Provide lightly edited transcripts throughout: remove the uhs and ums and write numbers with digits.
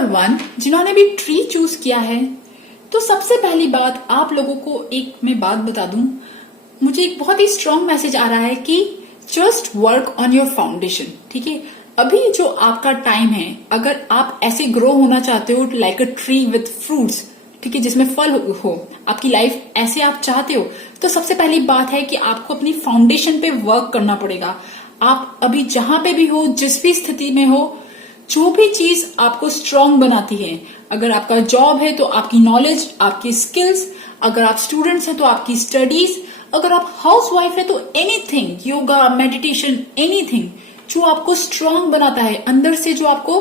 Number 1 जिन्होंने भी tree choose किया है, तो सबसे पहली बात आप लोगों को एक मैं बात बता दूं, मुझे एक बहुत ही स्ट्रांग मैसेज आ रहा है कि just work on your foundation. ठीक है, अभी जो आपका टाइम है, अगर आप ऐसे ग्रो होना चाहते हो like a tree with fruits, ठीक है, जिसमें फल हो, आपकी लाइफ ऐसे आप चाहते हो, तो सबसे पहली बात है कि आपको अपनी फाउंडेशन पे वर्क करना पड़ेगा। आप अभी जहां पे भी हो, जिस भी स्थिति में हो, जो भी चीज आपको स्ट्रांग बनाती है, अगर आपका जॉब है तो आपकी नॉलेज, आपकी स्किल्स, अगर आप स्टूडेंट्स हैं तो आपकी स्टडीज, अगर आप हाउस वाइफ है तो एनीथिंग, योगा, मेडिटेशन, एनीथिंग जो आपको स्ट्रांग बनाता है अंदर से, जो आपको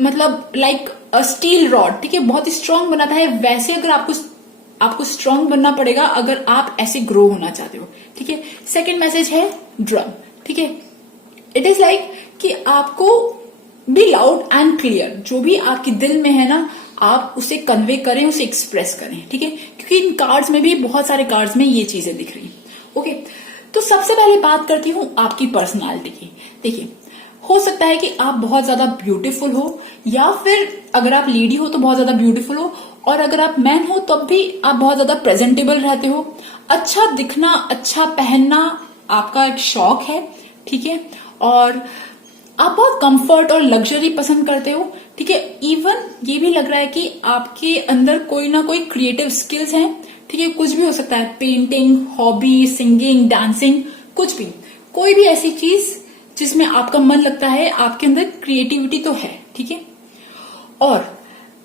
मतलब लाइक अ स्टील रॉड, ठीक है, बहुत ही स्ट्रांग बनाता है, वैसे अगर आपको स्ट्रांग बनना पड़ेगा अगर आप ऐसे ग्रो होना चाहते हो। ठीक है, सेकेंड मैसेज है ड्रम। ठीक है, इट इज लाइक कि आपको बी लाउड एंड क्लियर, जो भी आपके दिल में है ना, आप उसे कन्वे करें, उसे एक्सप्रेस करें। ठीक है, क्योंकि इन कार्ड्स में भी, बहुत सारे कार्ड्स में ये चीजें दिख रही। ओके, तो सबसे पहले बात करती हूं आपकी पर्सनालिटी की। देखिए, हो सकता है कि आप बहुत ज्यादा ब्यूटीफुल हो, या फिर अगर आप लेडी हो तो बहुत ज्यादा ब्यूटीफुल हो, और अगर आप मैन हो तब भी आप बहुत ज्यादा प्रेजेंटेबल रहते हो। अच्छा दिखना, अच्छा पहनना आपका एक शौक है। ठीक है, और आप बहुत कंफर्ट और लग्जरी पसंद करते हो। ठीक है, इवन ये भी लग रहा है कि आपके अंदर कोई ना कोई क्रिएटिव स्किल्स हैं। ठीक है, कुछ भी हो सकता है, पेंटिंग, हॉबी, सिंगिंग, डांसिंग, कुछ भी, कोई भी ऐसी चीज जिसमें आपका मन लगता है, आपके अंदर क्रिएटिविटी तो है। ठीक है, और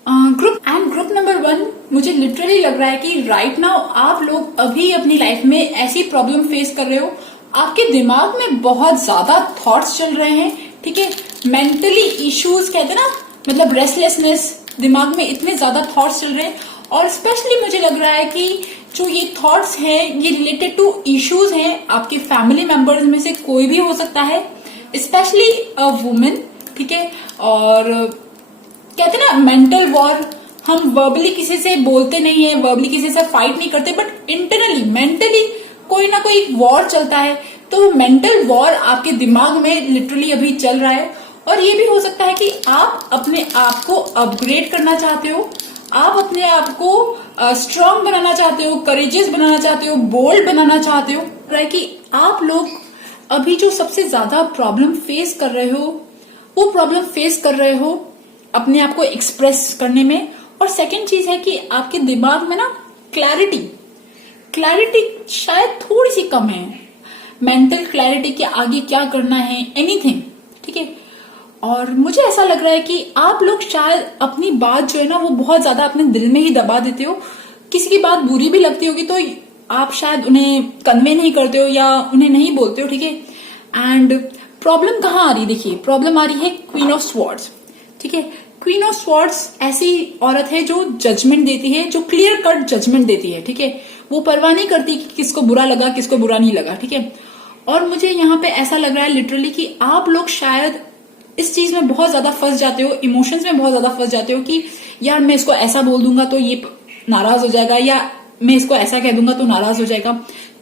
ग्रुप नंबर 1, मुझे लिटरली लग रहा है कि राइट नाउ आप लोग अभी अपनी लाइफ में ऐसी प्रॉब्लम फेस कर रहे हो, आपके दिमाग में बहुत ज्यादा थॉट्स चल रहे हैं। ठीक है, मेंटली इश्यूज कहते हैं ना, मतलब रेस्टलेसनेस, दिमाग में इतने ज्यादा थॉट्स चल रहे हैं, और स्पेशली मुझे लग रहा है कि जो ये थॉट्स हैं ये रिलेटेड टू इश्यूज हैं, आपके फैमिली मेंबर्स में से कोई भी हो सकता है, स्पेशली अ वुमेन। ठीक है, और कहते हैं ना मेंटल वॉर, हम वर्बली किसी से बोलते नहीं है, वर्बली किसी से फाइट नहीं करते, बट इंटरनली मेंटली कोई ना कोई वॉर चलता है। तो मेंटल वॉर आपके दिमाग में लिटरली अभी चल रहा है, और ये भी हो सकता है कि आप अपने आप को अपग्रेड करना चाहते हो, आप अपने आप को स्ट्रांग बनाना चाहते हो, करेजियस बनाना चाहते हो, बोल्ड बनाना चाहते हो। कि आप लोग अभी जो सबसे ज्यादा प्रॉब्लम फेस कर रहे हो, वो प्रॉब्लम फेस कर रहे हो अपने आप को एक्सप्रेस करने में। और सेकंड चीज है कि आपके दिमाग में ना क्लैरिटी शायद थोड़ी सी कम है, मेंटल क्लैरिटी कि आगे क्या करना है, एनीथिंग। ठीक है, और मुझे ऐसा लग रहा है कि आप लोग शायद अपनी बात जो है ना, वो बहुत ज्यादा अपने दिल में ही दबा देते हो। किसी की बात बुरी भी लगती होगी तो आप शायद उन्हें कन्वे नहीं करते हो या उन्हें नहीं बोलते हो। ठीक है, एंड प्रॉब्लम कहाँ आ रही है? देखिए, प्रॉब्लम आ रही है क्वीन ऑफ स्वॉर्ड्स। ठीक है, क्वीन ऑफ स्वॉर्ड्स ऐसी औरत है जो जजमेंट देती है, जो क्लियर कट जजमेंट देती है। ठीक है, वो परवाह नहीं करती कि किसको बुरा लगा, किसको बुरा नहीं लगा। ठीक है, और मुझे यहाँ पे ऐसा लग रहा है लिटरली कि आप लोग शायद इस चीज में बहुत ज्यादा फंस जाते हो, इमोशंस में बहुत ज्यादा फंस जाते हो कि यार मैं इसको ऐसा बोल दूंगा तो ये नाराज हो जाएगा, या मैं इसको ऐसा कह दूंगा तो नाराज हो जाएगा,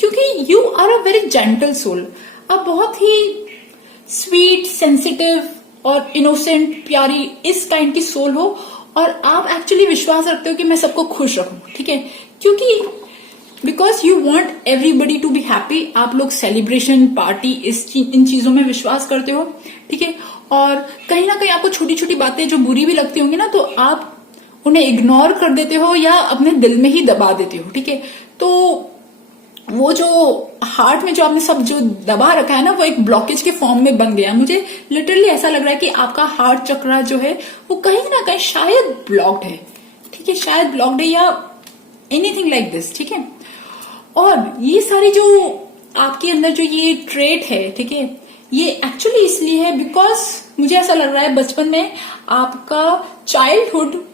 क्योंकि you are a very gentle soul. आप बहुत ही स्वीट, सेंसिटिव और इनोसेंट, प्यारी, इस काइंड की सोल हो, और आप एक्चुअली विश्वास रखते हो कि मैं सबको खुश रखूं। ठीक है, क्योंकि because you want everybody to be happy, आप लोग सेलिब्रेशन, पार्टी, इन चीजों में विश्वास करते हो। ठीक है, और कहीं ना कहीं आपको छोटी छोटी बातें जो बुरी भी लगती होंगी ना, तो आप उन्हें इग्नोर कर देते हो या अपने दिल में ही दबा देते हो। ठीक है, तो वो जो हार्ट में जो आपने सब जो दबा रखा है ना, वो एक ब्लॉकेज के फॉर्म में बन गया। मुझे लिटरली ऐसा लग रहा है कि आपका हार्ट चक्र जो है वो कहीं ना कहीं शायद ब्लॉक्ड है। ठीक है, शायद ब्लॉक्ड है या एनीथिंग लाइक दिस। ठीक है, और ये सारी जो आपके अंदर जो ये ट्रेट है, ठीक है, ये एक्चुअली इसलिए है बिकॉज मुझे ऐसा लग रहा है बचपन में आपका चाइल्डहुड,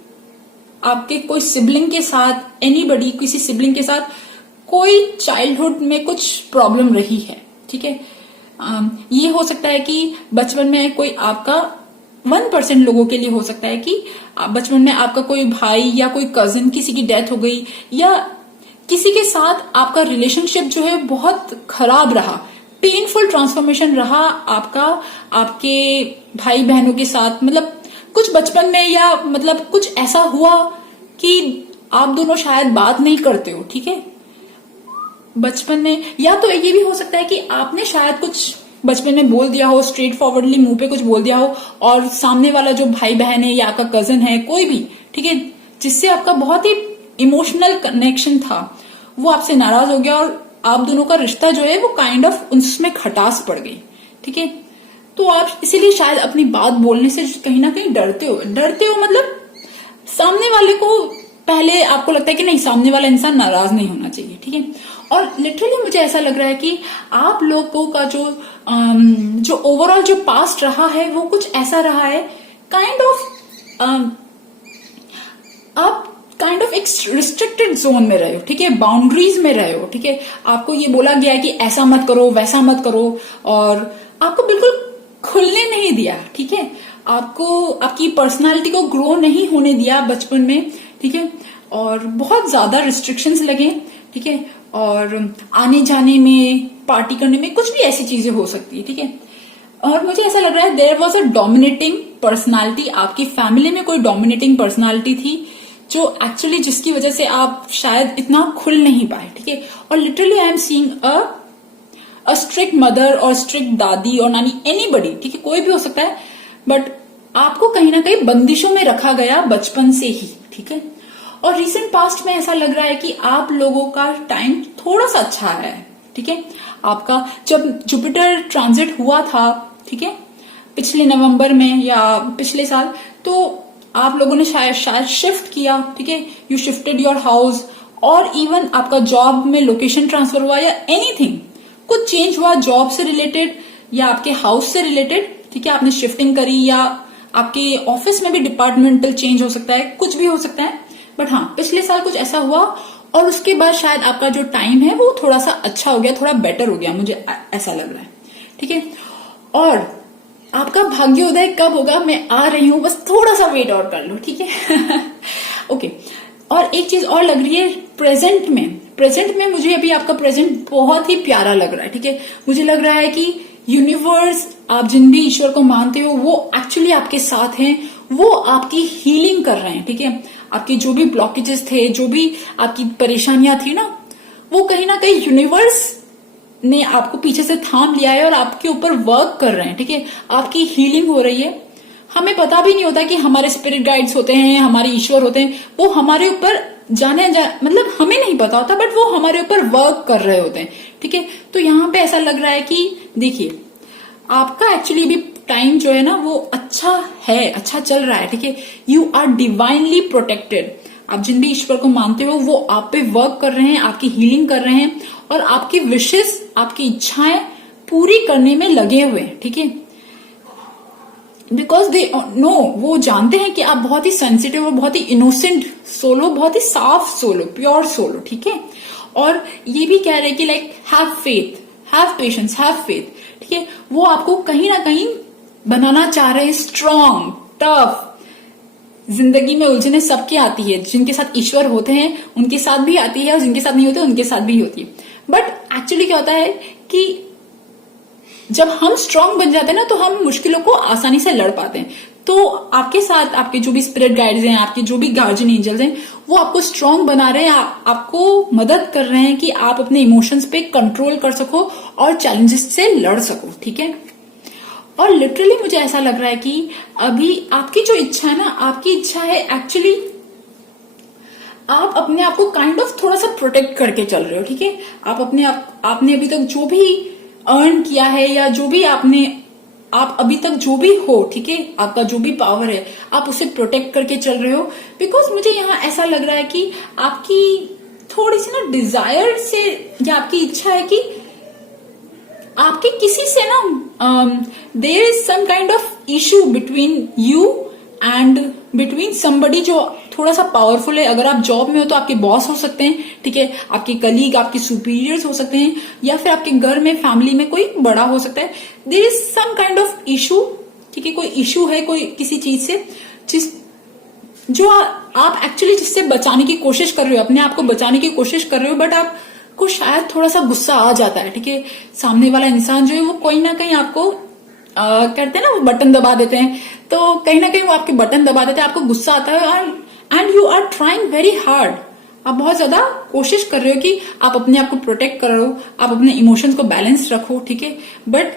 आपके कोई सिबलिंग के साथ, एनीबडी, किसी सिबलिंग के साथ कोई चाइल्डहुड में कुछ प्रॉब्लम रही है। ठीक है, ये हो सकता है कि बचपन में कोई आपका 1% लोगों के लिए हो सकता है कि बचपन में आपका कोई भाई या कोई कजिन, किसी की डेथ हो गई, या किसी के साथ आपका रिलेशनशिप जो है बहुत खराब रहा, पेनफुल ट्रांसफॉर्मेशन रहा आपका, आपके भाई बहनों के साथ, मतलब कुछ बचपन में या मतलब कुछ ऐसा हुआ कि आप दोनों शायद बात नहीं करते हो, ठीक है, बचपन में। या तो ये भी हो सकता है कि आपने शायद कुछ बचपन में बोल दिया हो, स्ट्रेट फॉरवर्डली मुंह पे कुछ बोल दिया हो, और सामने वाला जो भाई बहन है या आपका कजन है, कोई भी, ठीक है, जिससे आपका बहुत ही इमोशनल कनेक्शन था, वो आपसे नाराज हो गया और आप दोनों का रिश्ता जो है वो काइंड ऑफ उसमें खटास पड़ गई, ठीक है। तो आप इसीलिए शायद अपनी बात बोलने से कहीं ना कहीं डरते हो मतलब सामने वाले को पहले आपको लगता है कि नहीं, सामने वाला इंसान नाराज नहीं होना चाहिए, ठीक है। और लिटरली मुझे ऐसा लग रहा है कि आप लोगों का जो ओवरऑल जो पास्ट रहा है वो कुछ ऐसा रहा है, काइंड ऑफ एक रिस्ट्रिक्टेड जोन में रहे हो, ठीक है, बाउंड्रीज में रहे हो, ठीक है। आपको ये बोला गया है कि ऐसा मत करो, वैसा मत करो, और आपको बिल्कुल खुलने नहीं दिया, ठीक है। आपको आपकी पर्सनालिटी को ग्रो नहीं होने दिया बचपन में, ठीक है, और बहुत ज्यादा रिस्ट्रिक्शंस लगे, ठीक है, और आने जाने में, पार्टी करने में, कुछ भी ऐसी चीजें हो सकती है, ठीक है। और मुझे ऐसा लग रहा है there was a dominating personality, आपकी फैमिली में कोई डोमिनेटिंग पर्सनालिटी थी जो एक्चुअली जिसकी वजह से आप शायद इतना खुल नहीं पाए, ठीक है। और literally I am seeing a strict mother और स्ट्रिक्ट दादी और नानी, एनीबडी, ठीक है, कोई भी हो सकता है, बट आपको कहीं ना कहीं बंदिशों में रखा गया बचपन से ही, ठीक है। और रिसेंट पास्ट में ऐसा लग रहा है कि आप लोगों का टाइम थोड़ा सा अच्छा है, ठीक है। आपका जब जुपिटर ट्रांजिट हुआ था, ठीक है, पिछले नवंबर में या पिछले साल, तो आप लोगों ने शायद शिफ्ट किया, ठीक है, यू शिफ्टेड योर हाउस, और इवन आपका जॉब में लोकेशन ट्रांसफर हुआ या एनीथिंग, कुछ चेंज हुआ जॉब से रिलेटेड या आपके हाउस से रिलेटेड, ठीक है, आपने शिफ्टिंग करी, या आपके ऑफिस में भी डिपार्टमेंटल चेंज हो सकता है, कुछ भी हो सकता है, बट हाँ, पिछले साल कुछ ऐसा हुआ और उसके बाद शायद आपका जो टाइम है वो थोड़ा सा अच्छा हो गया, थोड़ा बेटर हो गया, मुझे ऐसा लग रहा है, ठीक है। और आपका भाग्योदय कब होगा, मैं आ रही हूं, बस थोड़ा सा वेट और कर लो, ठीक है। ओके, और एक चीज और लग रही है, प्रेजेंट में मुझे अभी आपका प्रेजेंट बहुत ही प्यारा लग रहा है, ठीक है। मुझे लग रहा है कि यूनिवर्स, आप जिन भी ईश्वर को मानते हो, वो एक्चुअली आपके साथ हैं, वो आपकी हीलिंग कर रहे हैं, ठीक है। आपके जो भी ब्लॉकेजेस थे, जो भी आपकी परेशानियां थी ना, वो कहीं ना कहीं यूनिवर्स ने आपको पीछे से थाम लिया है और आपके ऊपर वर्क कर रहे हैं, ठीक है। आपकी हीलिंग हो रही है। हमें पता भी नहीं होता कि हमारे स्पिरिट गाइड्स होते हैं, हमारे ईश्वर होते हैं, वो हमारे ऊपर मतलब हमें नहीं पता होता, बट वो हमारे ऊपर वर्क कर रहे होते हैं, ठीक है। तो यहाँ पे ऐसा लग रहा है कि देखिए, आपका एक्चुअली भी टाइम जो है ना वो अच्छा है, अच्छा चल रहा है, ठीक है। You are divinely protected. आप जिन भी ईश्वर को मानते हो वो आप पे वर्क कर रहे हैं, आपकी हीलिंग कर रहे हैं, और आपकी विशेस, आपकी इच्छाएं पूरी करने में लगे हुए हैं, ठीक है। बिकॉज दे नो, वो जानते हैं कि आप बहुत ही सेंसिटिव और बहुत ही इनोसेंट सोल हो, बहुत ही साफ सोल हो, प्योर सोल हो, ठीक है। और ये भी कह रहे हैं कि like have faith, have patience, have faith, ठीक है। वो आपको कहीं ना कहीं बनाना चाह रहे हैं स्ट्रांग, टफ। जिंदगी में उलझने सबके आती है, जिनके साथ ईश्वर होते हैं उनके साथ भी आती है, और जिनके साथ नहीं होते उनके साथ भी होती है। बट एक्चुअली क्या होता है कि जब हम स्ट्रांग बन जाते हैं ना, तो हम मुश्किलों को आसानी से लड़ पाते हैं। तो आपके साथ आपके जो भी स्पिरिट गाइड्स हैं, आपके जो भी गार्जियन एंजल्स हैं, वो आपको स्ट्रांग बना रहे हैं, आपको मदद कर रहे हैं कि आप अपने इमोशंस पे कंट्रोल कर सको और चैलेंजेस से लड़ सको, ठीक है। और लिटरली मुझे ऐसा लग रहा है कि अभी आपकी जो इच्छा है ना, आपकी इच्छा है एक्चुअली आप अपने आप को काइंड ऑफ थोड़ा सा प्रोटेक्ट करके चल रहे हो, ठीक है। आपने अभी तक जो भी अर्न किया है, या जो भी आप अभी तक जो भी हो, ठीक है, आपका जो भी पावर है, आप उसे प्रोटेक्ट करके चल रहे हो। बिकॉज मुझे यहाँ ऐसा लग रहा है कि आपकी थोड़ी सी ना डिजायर से, या आपकी इच्छा है कि आपके किसी से ना there is some kind of issue between you and between somebody जो थोड़ा सा पावरफुल है। अगर आप जॉब में हो तो आपके बॉस हो सकते हैं, ठीक है, आपके कलीग, आपके सुपीरियर्स हो सकते हैं, या फिर आपके घर में फैमिली में कोई बड़ा हो सकता है। There is some kind of issue, ठीक है, कोई इशू है कोई किसी चीज से, जो आप एक्चुअली जिससे बचाने की कोशिश कर रहे हो, अपने आप को बचाने की कोशिश कर रहे हो, बट आपको शायद थोड़ा सा गुस्सा आ जाता है, ठीक है। सामने वाला इंसान जो है वो कोई ना कहीं आपको करते हैं ना, वो बटन दबा देते हैं, तो कहीं ना कहीं वो आपके बटन दबा देते हैं, आपको गुस्सा आता है and you are trying very hard. आप बहुत ज्यादा कोशिश कर रहे हो कि आप अपने आप को प्रोटेक्ट करो, आप अपने इमोशंस को बैलेंस रखो, ठीक है, बट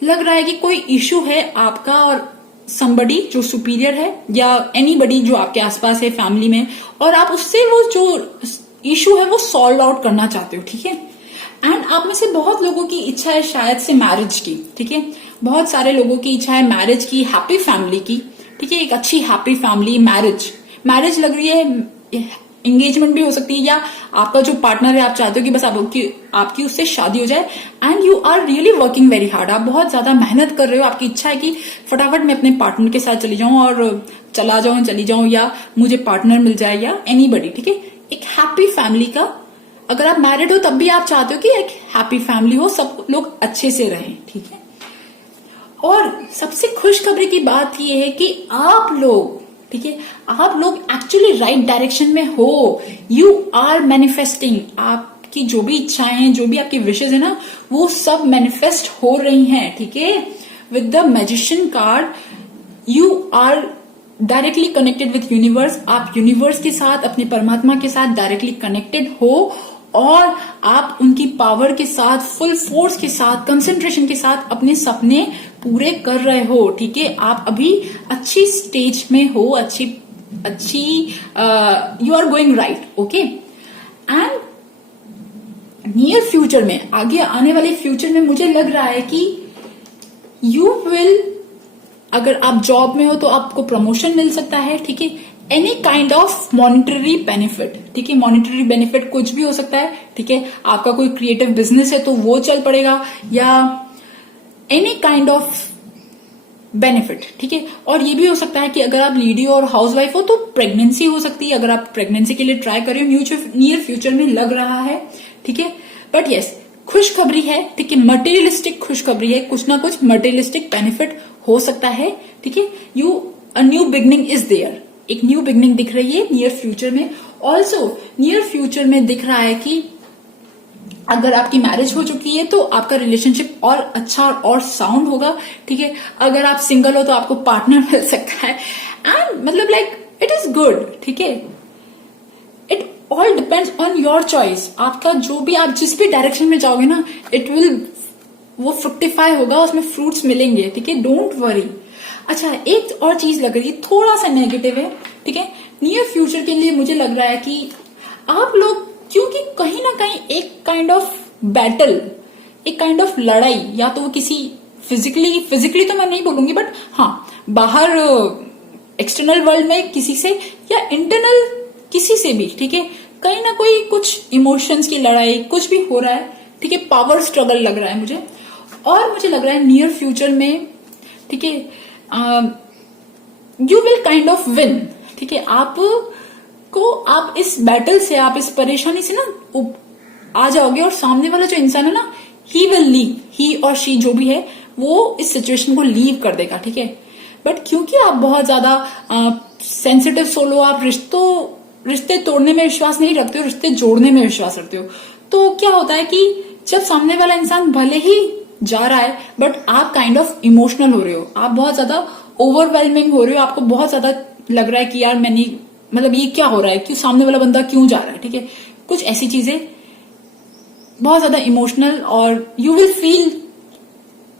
लग रहा है कि कोई इश्यू है आपका और somebody जो सुपीरियर है या एनीबडी जो आपके आसपास है फैमिली में, और आप उससे वो जो इश्यू है वो सॉल्व आउट करना चाहते हो, ठीक है। एंड आप में से बहुत लोगों की इच्छा है शायद से मैरिज की, ठीक है, बहुत सारे लोगों की इच्छा है मैरिज की, हैप्पी फैमिली की, ठीक है, एक अच्छी हैप्पी फैमिली, मैरिज लग रही है, एंगेजमेंट भी हो सकती है, या आपका जो पार्टनर है आप चाहते हो कि बस आपकी उससे शादी हो जाए, and you are really working very hard. आप बहुत ज्यादा मेहनत कर रहे हो, आपकी इच्छा है कि फटाफट मैं अपने पार्टनर के साथ चली जाऊं और चली जाऊं, या मुझे पार्टनर मिल जाए या एनीबडी, ठीक है, एक हैप्पी फैमिली का। अगर आप मैरिड हो तब भी आप चाहते हो कि एक हैप्पी फैमिली हो, सब लोग अच्छे से रहें, ठीक है। और सबसे खुशखबरी की बात यह है कि आप लोग, ठीक है, आप लोग एक्चुअली राइट डायरेक्शन में हो। You are manifesting. आपकी जो भी इच्छाएं हैं, जो भी आपकी विशेष है ना, वो सब मैनिफेस्ट हो रही हैं, ठीक है। With the magician card you are directly connected with universe. आप यूनिवर्स के साथ, अपने परमात्मा के साथ डायरेक्टली कनेक्टेड हो, और आप उनकी पावर के साथ, फुल फोर्स के साथ, कंसंट्रेशन के साथ अपने सपने पूरे कर रहे हो, ठीक है। आप अभी अच्छी स्टेज में हो, अच्छी you are going right, okay. And near future में, आगे आने वाले फ्यूचर में मुझे लग रहा है कि यू विल, अगर आप जॉब में हो तो आपको प्रमोशन मिल सकता है, ठीक है। Any kind of monetary benefit, ठीक है, मॉनिटरी बेनिफिट कुछ भी हो सकता है, ठीक है। आपका कोई क्रिएटिव बिजनेस है तो वो चल पड़ेगा, या एनी काइंड ऑफ बेनिफिट, ठीक है। और ये भी हो सकता है कि अगर आप लेडी और हाउसवाइफ हो तो प्रेगनेंसी हो सकती है, अगर आप प्रेगनेंसी के लिए ट्राई कर रहे हो, नियर फ्यूचर में लग रहा है, ठीक है। बट यस, खुशखबरी है, ठीक है, मटेरियलिस्टिक खुशखबरी है, कुछ ना कुछ मटेरियलिस्टिक बेनिफिट हो सकता है, ठीक है। A new beginning is there, एक न्यू बिगनिंग दिख रही है नियर फ्यूचर में। ऑल्सो नियर फ्यूचर में दिख रहा है कि अगर आपकी मैरिज हो चुकी है तो आपका रिलेशनशिप और अच्छा और साउंड होगा, ठीक है। अगर आप सिंगल हो तो आपको पार्टनर मिल सकता है, एंड मतलब लाइक इट इज गुड, ठीक है। It all depends on your choice. आपका जो भी, आप जिस भी डायरेक्शन में जाओगे ना, इट विल, वो फ्रुक्टिफाई होगा, उसमें फ्रूट्स मिलेंगे, ठीक है, डोंट वरी। अच्छा, एक और चीज लग रही है, थोड़ा सा नेगेटिव है, ठीक है। नियर फ्यूचर के लिए मुझे लग रहा है कि आप लोग, क्योंकि कहीं ना कहीं एक काइंड ऑफ बैटल, एक काइंड ऑफ लड़ाई, या तो वो किसी फिजिकली तो मैं नहीं बोलूंगी, बट हाँ, बाहर एक्सटर्नल वर्ल्ड में किसी से, या इंटरनल किसी से भी, ठीक है, कहीं ना कोई कुछ इमोशंस की लड़ाई, कुछ भी हो रहा है, ठीक है, पावर स्ट्रगल लग रहा है मुझे। और मुझे लग रहा है नियर फ्यूचर में, ठीक है, you will kind of win, ठीक है। आप इस बैटल से, आप इस परेशानी से ना आ जाओगे, और सामने वाला जो इंसान है ना, ही विल लीव, ही और शी जो भी है, वो इस सिचुएशन को लीव कर देगा, ठीक है। बट क्योंकि आप बहुत ज्यादा सेंसिटिव सोल हो, आप रिश्ते तोड़ने में विश्वास नहीं रखते हो, रिश्ते जोड़ने में विश्वास रखते हो, तो क्या होता है कि जब सामने वाला इंसान भले ही जा रहा है, बट आप काइंड ऑफ इमोशनल हो रहे हो, आप बहुत ज्यादा ओवरवेलमिंग हो रहे हो, आपको बहुत ज्यादा लग रहा है कि यार मैंने, मतलब ये क्या हो रहा है, क्यों सामने वाला बंदा क्यों जा रहा है, ठीक है, कुछ ऐसी चीजें, बहुत ज्यादा इमोशनल, और यू विल फील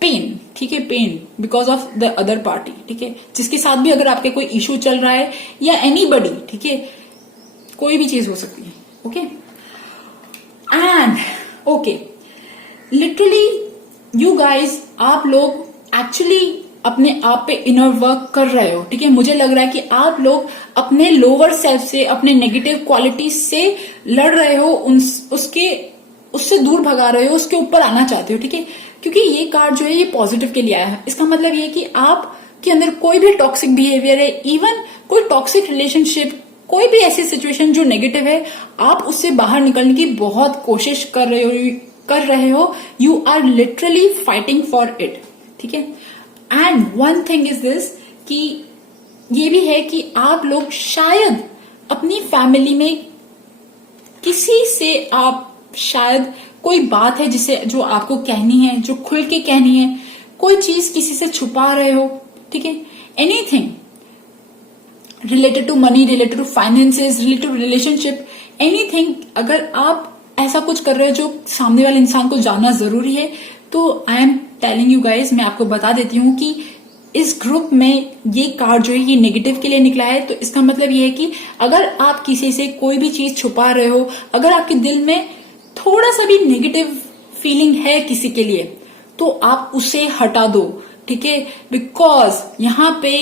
पेन, ठीक है, pain because of the other party, ठीक है, जिसके साथ भी अगर आपके कोई इश्यू चल रहा है, या एनीबडी, ठीक है, कोई भी चीज हो सकती है, okay. And okay, literally you guys, आप लोग एक्चुअली अपने आप पे इनर वर्क कर रहे हो, ठीक है। मुझे लग रहा है कि आप लोग अपने लोअर सेल्फ से, अपने नेगेटिव क्वालिटीज से लड़ रहे हो, उससे दूर भगा रहे हो, उसके ऊपर आना चाहते हो, ठीक है। क्योंकि ये कार्ड जो है ये पॉजिटिव के लिए आया है, इसका मतलब ये कि आपके अंदर कोई भी टॉक्सिक बिहेवियर है, इवन कोई टॉक्सिक रिलेशनशिप, कोई भी ऐसी सिचुएशन जो नेगेटिव है, आप उससे बाहर निकलने की बहुत कोशिश कर रहे हो। You are literally fighting for it, ठीक है। And one thing is this, कि ये भी है कि आप लोग शायद अपनी फैमिली में किसी से, आप शायद कोई बात है जो आपको कहनी है, जो खुल के कहनी है, कोई चीज किसी से छुपा रहे हो, ठीक है, anything related to money, related to finances, related to relationship, anything, अगर आप ऐसा कुछ कर रहे हो जो सामने वाले इंसान को जानना जरूरी है, तो I am telling you guys, मैं आपको बता देती हूँ कि इस ग्रुप में ये कार्ड जो है ये नेगेटिव के लिए निकला है। तो इसका मतलब ये है कि अगर आप किसी से कोई भी चीज छुपा रहे हो, अगर आपके दिल में थोड़ा सा भी नेगेटिव फीलिंग है किसी के लिए, तो आप उसे हटा दो, ठीक है, बिकॉज यहाँ पे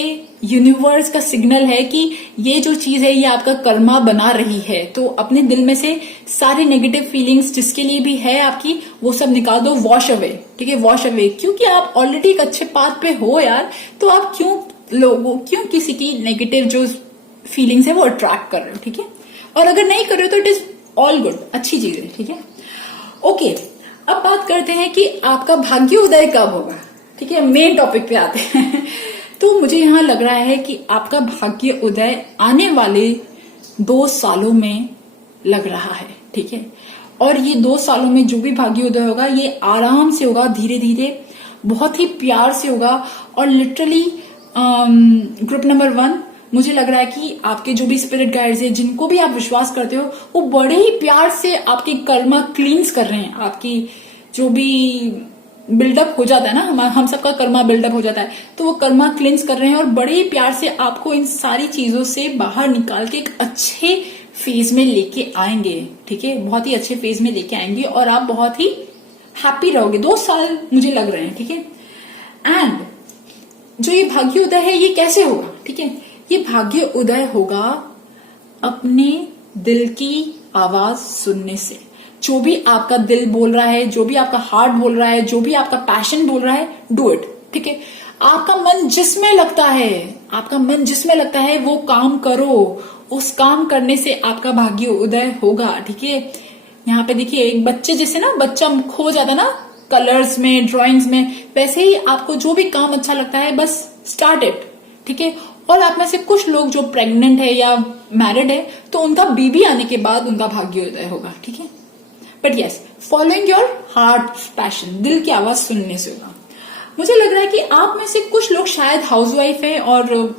यूनिवर्स का सिग्नल है कि ये जो चीज है ये आपका कर्मा बना रही है। तो अपने दिल में से सारी नेगेटिव फीलिंग्स जिसके लिए भी है आपकी, वो सब निकाल दो, वॉश अवे, ठीक है, वॉश अवे, क्योंकि आप ऑलरेडी एक अच्छे पाथ पे हो यार, तो आप क्यों किसी की नेगेटिव जो फीलिंग्स है वो अट्रैक्ट कर रहे हो, ठीक है। और अगर नहीं कर रहे हो तो इट इज ऑल गुड, अच्छी चीज है, ठीक है। ओके, अब बात करते हैं कि आपका भाग्य उदय कब होगा, ठीक है, मेन टॉपिक पे आते हैं। तो मुझे यहां लग रहा है कि आपका भाग्य उदय आने वाले 2 सालों में लग रहा है, ठीक है। और ये 2 सालों में जो भी भाग्य उदय होगा ये आराम से होगा, धीरे धीरे, बहुत ही प्यार से होगा। और लिटरली ग्रुप नंबर 1, मुझे लग रहा है कि आपके जो भी स्पिरिट गाइड्स है, जिनको भी आप विश्वास करते हो, वो बड़े ही प्यार से आपकी कर्मा क्लींस कर रहे हैं। आपकी जो भी बिल्डअप हो जाता है ना, हम सबका कर्मा बिल्डअप हो जाता है, तो वो कर्मा क्लींस कर रहे हैं और बड़े ही प्यार से आपको इन सारी चीजों से बाहर निकाल के एक अच्छे फेज में लेके आएंगे, ठीक है, बहुत ही अच्छे फेज में लेके आएंगे और आप बहुत ही हैप्पी रहोगे। 2 साल मुझे लग रहे हैं, ठीक है। एंड जो ये भाग्य उदय है ये कैसे होगा, ठीक है, ये भाग्य उदय होगा अपने दिल की आवाज सुनने से। जो भी आपका दिल बोल रहा है, जो भी आपका हार्ट बोल रहा है, जो भी आपका पैशन बोल रहा है, डू इट, ठीक है। आपका मन जिसमें लगता है वो काम करो, उस काम करने से आपका भाग्य उदय होगा, ठीक है। यहाँ पे देखिए, एक बच्चे जैसे ना, बच्चा खो जाता ना कलर्स में, ड्राइंग्स में, वैसे ही आपको जो भी काम अच्छा लगता है बस स्टार्ट इट, ठीक है। और आप में से कुछ लोग जो प्रेग्नेंट है या मैरिड है, तो उनका बेबी आने के बाद उनका भाग्य उदय होगा, ठीक है। But yes, following your heart passion, दिल की आवाज सुनने से होगा। मुझे लग रहा है कि आप में से कुछ लोग शायद हाउसवाइफ हैं और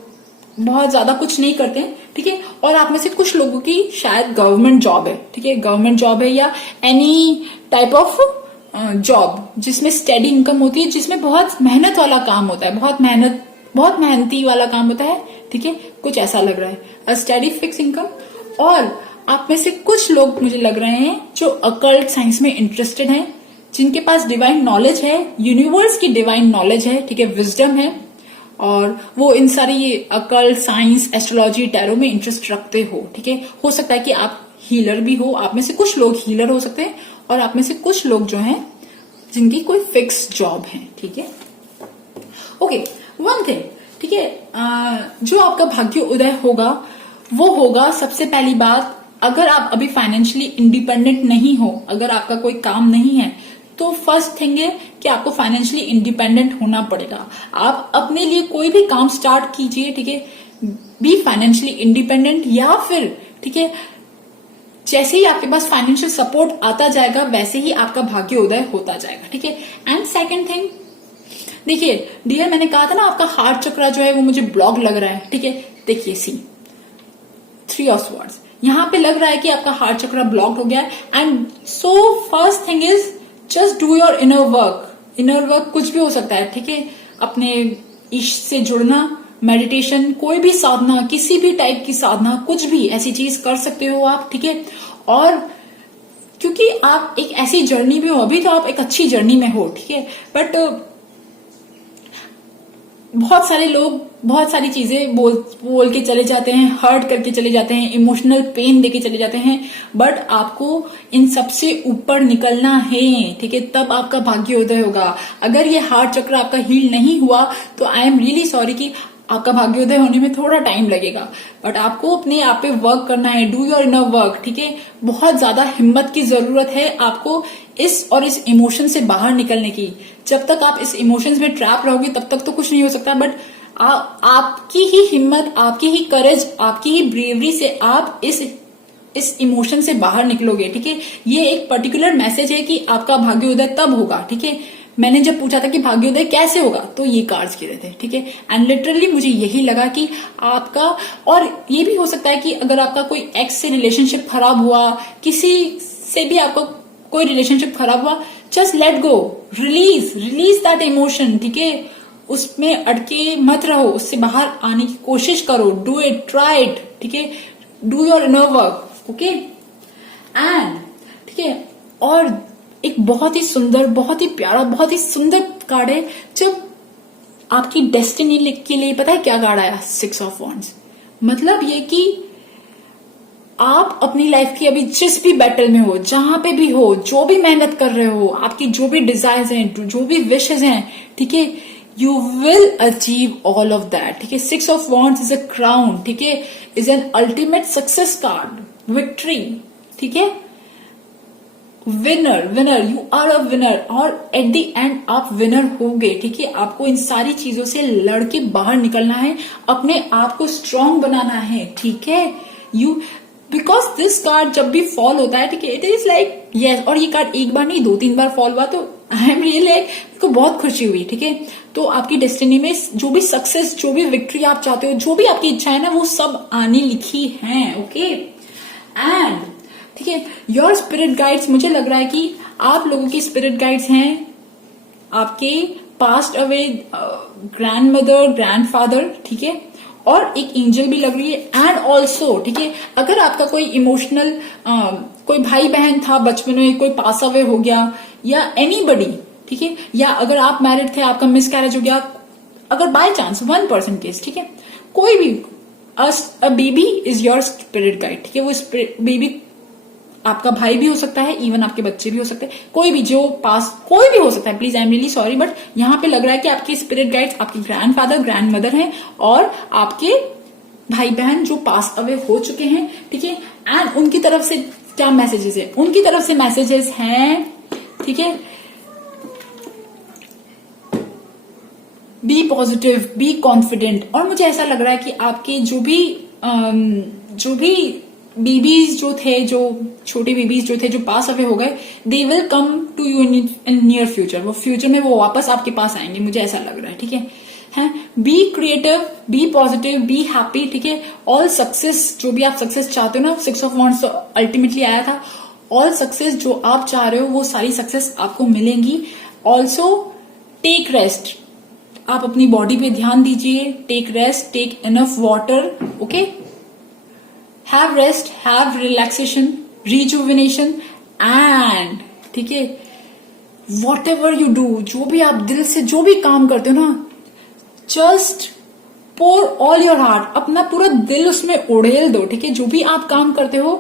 बहुत ज्यादा कुछ नहीं करते हैं, ठीक है। और आप में से कुछ लोगों की शायद गवर्नमेंट जॉब है, ठीक है, गवर्नमेंट जॉब है या एनी टाइप ऑफ जॉब जिसमें स्टेडी इनकम होती है, जिसमें बहुत मेहनत वाला काम होता है, बहुत मेहनती वाला काम होता है, ठीक है, कुछ ऐसा लग रहा है, अ स्टेडी फिक्स इनकम। और आप में से कुछ लोग मुझे लग रहे हैं जो अकल्ट साइंस में इंटरेस्टेड हैं, जिनके पास डिवाइन नॉलेज है, यूनिवर्स की डिवाइन नॉलेज है, ठीक है, विजडम है, और वो इन सारी अकल्ट साइंस, एस्ट्रोलॉजी, टैरो में इंटरेस्ट रखते हो, ठीक है। हो सकता है कि आप हीलर भी हो, आप में से कुछ लोग हीलर हो सकते हैं, और आप में से कुछ लोग जो हैं जिनकी कोई फिक्स जॉब है, ठीक है। ओके, वन थिंग, ठीक है, जो आपका भाग्य उदय होगा वो होगा, सबसे पहली बात, अगर आप अभी फाइनेंशियली इंडिपेंडेंट नहीं हो, अगर आपका कोई काम नहीं है, तो फर्स्ट थिंग है कि आपको फाइनेंशियली इंडिपेंडेंट होना पड़ेगा। आप अपने लिए कोई भी काम स्टार्ट कीजिए, ठीक है, बी फाइनेंशियली इंडिपेंडेंट, या फिर, ठीक है, जैसे ही आपके पास फाइनेंशियल सपोर्ट आता जाएगा वैसे ही आपका भाग्य उदय होता जाएगा, ठीक है। एंड सेकंड थिंग, देखिए डियर, मैंने कहा था ना आपका हार्ट चक्र जो है वो मुझे ब्लॉक लग रहा है, ठीक है। देखिए सी 3 ऑफ स्वॉर्ड्स, यहां पे लग रहा है कि आपका हार्ट चक्र ब्लॉक हो गया है। And so first thing is just do your inner work. Inner work कुछ भी हो सकता है, ठीक है, अपने ईश्वर से जुड़ना, मेडिटेशन, कोई भी साधना, किसी भी टाइप की साधना, कुछ भी ऐसी चीज कर सकते हो आप, ठीक है। और क्योंकि आप एक ऐसी जर्नी में हो, अभी तो आप एक अच्छी जर्नी में हो, ठीक है, बट बहुत सारे लोग बहुत सारी चीजें बोल के चले जाते हैं, हर्ट करके चले जाते हैं, इमोशनल पेन देके चले जाते हैं, बट आपको इन सबसे ऊपर निकलना है, ठीक है, तब आपका भाग्य उदय होगा। अगर ये हार्ट चक्र आपका हील नहीं हुआ तो आई एम रियली सॉरी कि आपका भाग्योदय होने में थोड़ा टाइम लगेगा, बट आपको अपने आप पे वर्क करना है, डू योर इनर वर्क, ठीक है। बहुत ज्यादा हिम्मत की जरूरत है आपको इस इमोशन से बाहर निकलने की। जब तक आप इस इमोशंस में ट्रैप रहोगे तब तक तो कुछ नहीं हो सकता, बट आपकी ही हिम्मत, आपकी ही करेज, आपकी ही ब्रेवरी से आप इस इमोशन से बाहर निकलोगे, ठीक है। ये एक पर्टिकुलर मैसेज है कि आपका भाग्योदय तब होगा, ठीक है। मैंने जब पूछा था कि भाग्योदय कैसे होगा तो ये कार्ड्स गिरे थे, ठीक है। एंड लिटरली मुझे यही लगा कि आपका, और ये भी हो सकता है कि अगर आपका कोई एक्स से रिलेशनशिप खराब हुआ, किसी से भी आपका कोई रिलेशनशिप खराब हुआ, just let go, release that emotion, ठीक है। उसमें अटके मत रहो, उससे बाहर आने की कोशिश करो, डू इट, ट्राई इट, ठीक है, do your inner work, okay. And ठीक है, और एक बहुत ही सुंदर, बहुत ही प्यारा, बहुत ही सुंदर कार्ड है जब आपकी डेस्टिनी के लिए, पता है क्या कार्ड आया? 6 ऑफ वॉन्ड्स। मतलब ये कि आप अपनी लाइफ की अभी जिस भी बैटल में हो, जहां पे भी हो, जो भी मेहनत कर रहे हो, आपकी जो भी डिजायर्स हैं, जो भी विशेष हैं, ठीक है, you will achieve all of that, ठीक है। 6 of wands is a crown, ठीक है, is an ultimate success card, victory, ठीक है। Winner, you are a winner, और एट द एंड आप विनर हो गए, ठीक है। आपको इन सारी चीजों से लड़के बाहर निकलना है, अपने आप को स्ट्रांग बनाना है, ठीक है। बिकॉज दिस कार्ड जब भी फॉल होता है, ठीक है, इट इज लाइक यस, और ये कार्ड एक बार नहीं 2-3 बार फॉल हुआ तो आई एम रियली लाइक, को बहुत खुशी हुई, ठीक है। तो आपकी डेस्टिनी में जो भी सक्सेस, जो भी विक्ट्री आप चाहते हो, जो भी आपकी इच्छा है ना, वो सब आने लिखी है, ओके। एंड ठीक है, योर स्पिरिट गाइड्स, मुझे लग रहा है कि आप लोगों की स्पिरिट गाइड्स हैं आपके पास्ट अवे ग्रैंडमदर, ग्रैंडफादर, ठीक है, और एक एंजल भी लग रही है। एंड ऑल्सो, ठीक है, अगर आपका कोई इमोशनल कोई भाई बहन था बचपन में, कोई पास अवे हो गया, या एनीबडी, ठीक है, या अगर आप मैरिड थे, आपका मिसकैरेज हो गया, अगर बाय चांस 1% केस, ठीक है, कोई भी, a baby is your spirit guide, ठीक है। वो बेबी आपका भाई भी हो सकता है, इवन आपके बच्चे भी हो सकते हैं, कोई भी जो पास, कोई भी हो सकता है, please I am really sorry, but यहाँ पे लग रहा है कि आपके स्पिरिट गाइड्स आपके ग्रैंडफादर, ग्रैंडमदर हैं, और आपके भाई बहन जो पास अवे हो चुके हैं, ठीक है। एंड उनकी तरफ से क्या मैसेजेस है? उनकी तरफ से मैसेजेस हैं, ठीक है, बी पॉजिटिव, बी कॉन्फिडेंट। और मुझे ऐसा लग रहा है कि आपके जो भी बेबीज जो थे, जो छोटे बेबीज जो थे, जो पास अवे हो गए, they will come to you in near future. वो फ्यूचर में वो वापस आपके पास आएंगे, मुझे ऐसा लग रहा है, ठीक है। Be creative, be positive, be happy, ठीक है। ऑल सक्सेस, जो भी आप सक्सेस चाहते हो ना, 6 ऑफ वॉन्ड्स तो अल्टीमेटली आया था, ऑल सक्सेस जो आप चाह रहे हो वो सारी सक्सेस आपको मिलेंगी। ऑल्सो टेक रेस्ट, आप अपनी बॉडी पे ध्यान दीजिए, take rest, take enough water, okay. Have rest, have relaxation, rejuvenation, and ठीक है, वॉट एवर यू डू, जो भी आप दिल से जो भी काम करते हो ना, just pour all your heart, अपना पूरा दिल उसमें उड़ेल दो, ठीक है। जो भी आप काम करते हो,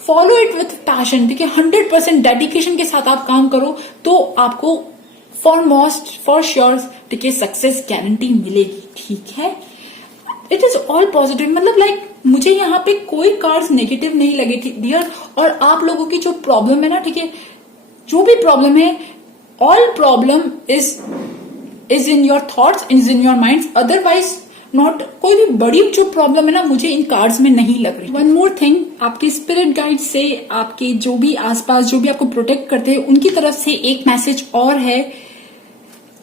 फॉलो इट विथ पैशन, ठीक है। 100% डेडिकेशन के साथ आप काम करो तो आपको फॉर श्योर, ठीक है, सक्सेस गारंटी मिलेगी, ठीक है। इट इज ऑल पॉजिटिव, मतलब लाइक मुझे यहाँ पे कोई कार्ड्स नेगेटिव नहीं लगे थी डियर। और आप लोगों की जो प्रॉब्लम है ना, ठीक है, जो भी प्रॉब्लम है, all problem is in your thoughts, is in your mind, otherwise not. कोई भी बड़ी जो प्रॉब्लम है ना, मुझे इन कार्ड्स में नहीं लग रही। वन मोर थिंग, आपके स्पिरिट गाइड से, आपके जो भी आसपास जो भी आपको प्रोटेक्ट करते हैं, उनकी तरफ से एक मैसेज और है।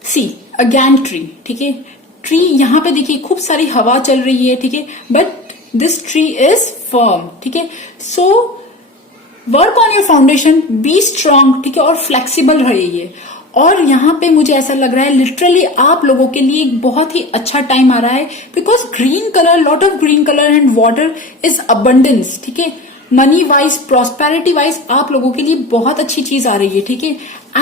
सी अगेन ट्री, ठीक है, ट्री यहाँ पे देखिए खूब सारी हवा चल रही है, ठीक है, but this tree is firm, ठीक है। So work on your foundation, B strong, ठीक है, और फ्लेक्सिबल रहिए। और यहाँ पे मुझे ऐसा लग रहा है लिटरली आप लोगों के लिए एक बहुत ही अच्छा टाइम आ रहा है, because green colour, lot of green colour and water is abundance, ठीक है। मनी वाइज, प्रॉस्पेरिटी वाइज आप लोगों के लिए बहुत अच्छी चीज आ रही है, ठीक है।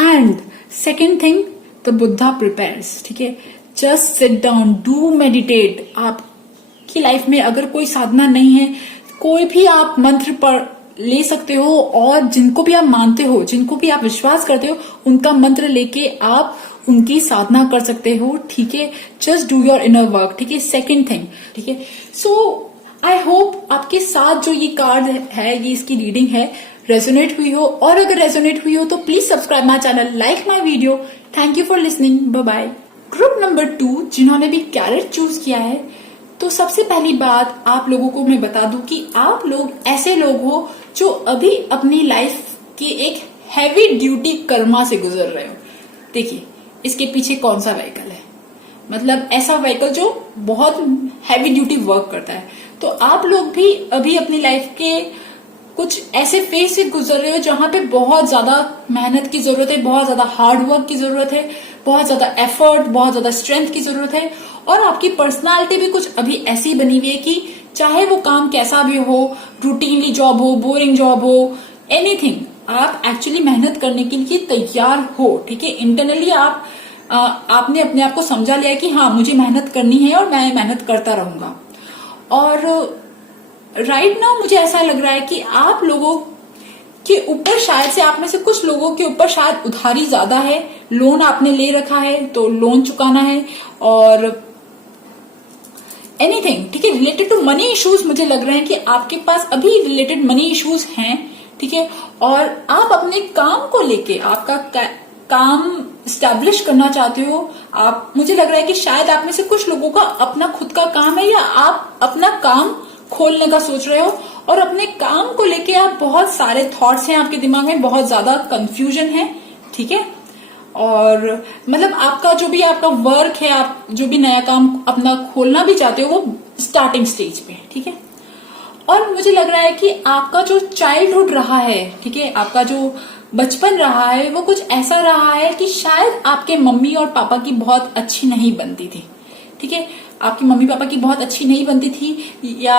And second thing, the Buddha prepares, ठीक है। Just sit down, do meditate. आपकी लाइफ में अगर कोई साधना नहीं है, कोई भी आप मंत्र पढ़ ले सकते हो, और जिनको भी आप मानते हो, जिनको भी आप विश्वास करते हो, उनका मंत्र लेके आप उनकी साधना कर सकते हो, ठीक है। Just do your inner work, ठीक है। सेकेंड थिंग, ठीक है। सो आई होप आपके साथ जो ये कार्ड है, ये इसकी रीडिंग है, रेजोनेट हुई हो, और अगर रेजोनेट हुई हो तो please subscribe my channel, like my video. Thank you for listening, bye bye. Group number 2 जिन्होंने भी कैरेट चूज किया है, तो सबसे पहली बात आप लोगों को मैं बता दूं कि आप लोग ऐसे लोग हो जो अभी अपनी लाइफ की एक हैवी ड्यूटी कर्मा से गुजर रहे हो। देखिए, इसके पीछे कौन सा व्हीकल है, मतलब ऐसा व्हीकल जो बहुत हैवी ड्यूटी वर्क करता है। तो आप लोग भी अभी अपनी लाइफ के कुछ ऐसे फेज से गुजर रहे हो जहां पे बहुत ज्यादा मेहनत की जरूरत है, बहुत ज्यादा हार्ड वर्क की जरूरत है, बहुत ज्यादा एफर्ट, बहुत ज्यादा स्ट्रेंथ की जरूरत है। और आपकी पर्सनालिटी भी कुछ अभी ऐसी बनी हुई है कि चाहे वो काम कैसा भी हो, रूटीनली जॉब हो, बोरिंग जॉब हो, एनीथिंग, आप एक्चुअली मेहनत करने के लिए तैयार हो। ठीक है, इंटरनली आपने अपने आप को समझा लिया कि हाँ मुझे मेहनत करनी है और मैं मेहनत करता रहूंगा। और राइट नाउ मुझे ऐसा लग रहा है कि आप लोगों के ऊपर शायद से, आप में से कुछ लोगों के ऊपर शायद उधारी ज्यादा है, लोन आपने ले रखा है तो लोन चुकाना है, और एनीथिंग, ठीक है, रिलेटेड टू मनी इश्यूज मुझे लग रहे हैं कि आपके पास अभी रिलेटेड मनी इश्यूज हैं। ठीक है, और आप अपने काम को लेके, आपका काम स्टैब्लिश करना चाहते हो। आप, मुझे लग रहा है कि शायद आप में से कुछ लोगों का अपना खुद का काम है, या आप अपना काम खोलने का सोच रहे हो, और अपने काम को लेके आप बहुत सारे थॉट्स हैं आपके दिमाग में, बहुत ज्यादा कंफ्यूजन है। ठीक है, और मतलब आपका जो भी आपका वर्क है, आप जो भी नया काम अपना खोलना भी चाहते हो, वो स्टार्टिंग स्टेज पे है। ठीक है, और मुझे लग रहा है कि आपका जो चाइल्डहुड रहा है, ठीक है, आपका जो बचपन रहा है, वो कुछ ऐसा रहा है कि शायद आपके मम्मी और पापा की बहुत अच्छी नहीं बनती थी। ठीक है, आपकी मम्मी पापा की बहुत अच्छी नहीं बनती थी, या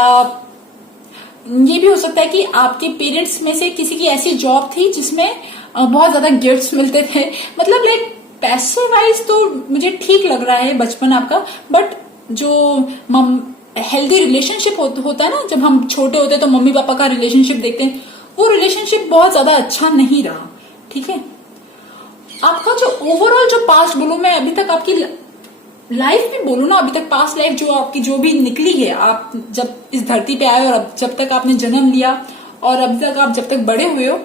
ये भी हो सकता है कि आपके पेरेंट्स में से किसी की ऐसी जॉब थी जिसमें बहुत ज्यादा गिफ्ट्स मिलते थे। मतलब लाइक पैसे वाइज तो मुझे ठीक लग रहा है बचपन आपका, बट जो हेल्दी रिलेशनशिप होता है ना, जब हम छोटे होते हैं तो मम्मी पापा का रिलेशनशिप देखते हैं, वो रिलेशनशिप बहुत ज्यादा अच्छा नहीं रहा। ठीक है, आपका जो ओवरऑल जो पास्ट बोलूं मैं, अभी तक आपकी लाइफ भी बोलूं ना, अभी तक पास्ट लाइफ जो आपकी जो भी निकली है, आप जब इस धरती पे आए और अब जब तक आपने जन्म लिया और अब तक आप जब तक बड़े हुए हो,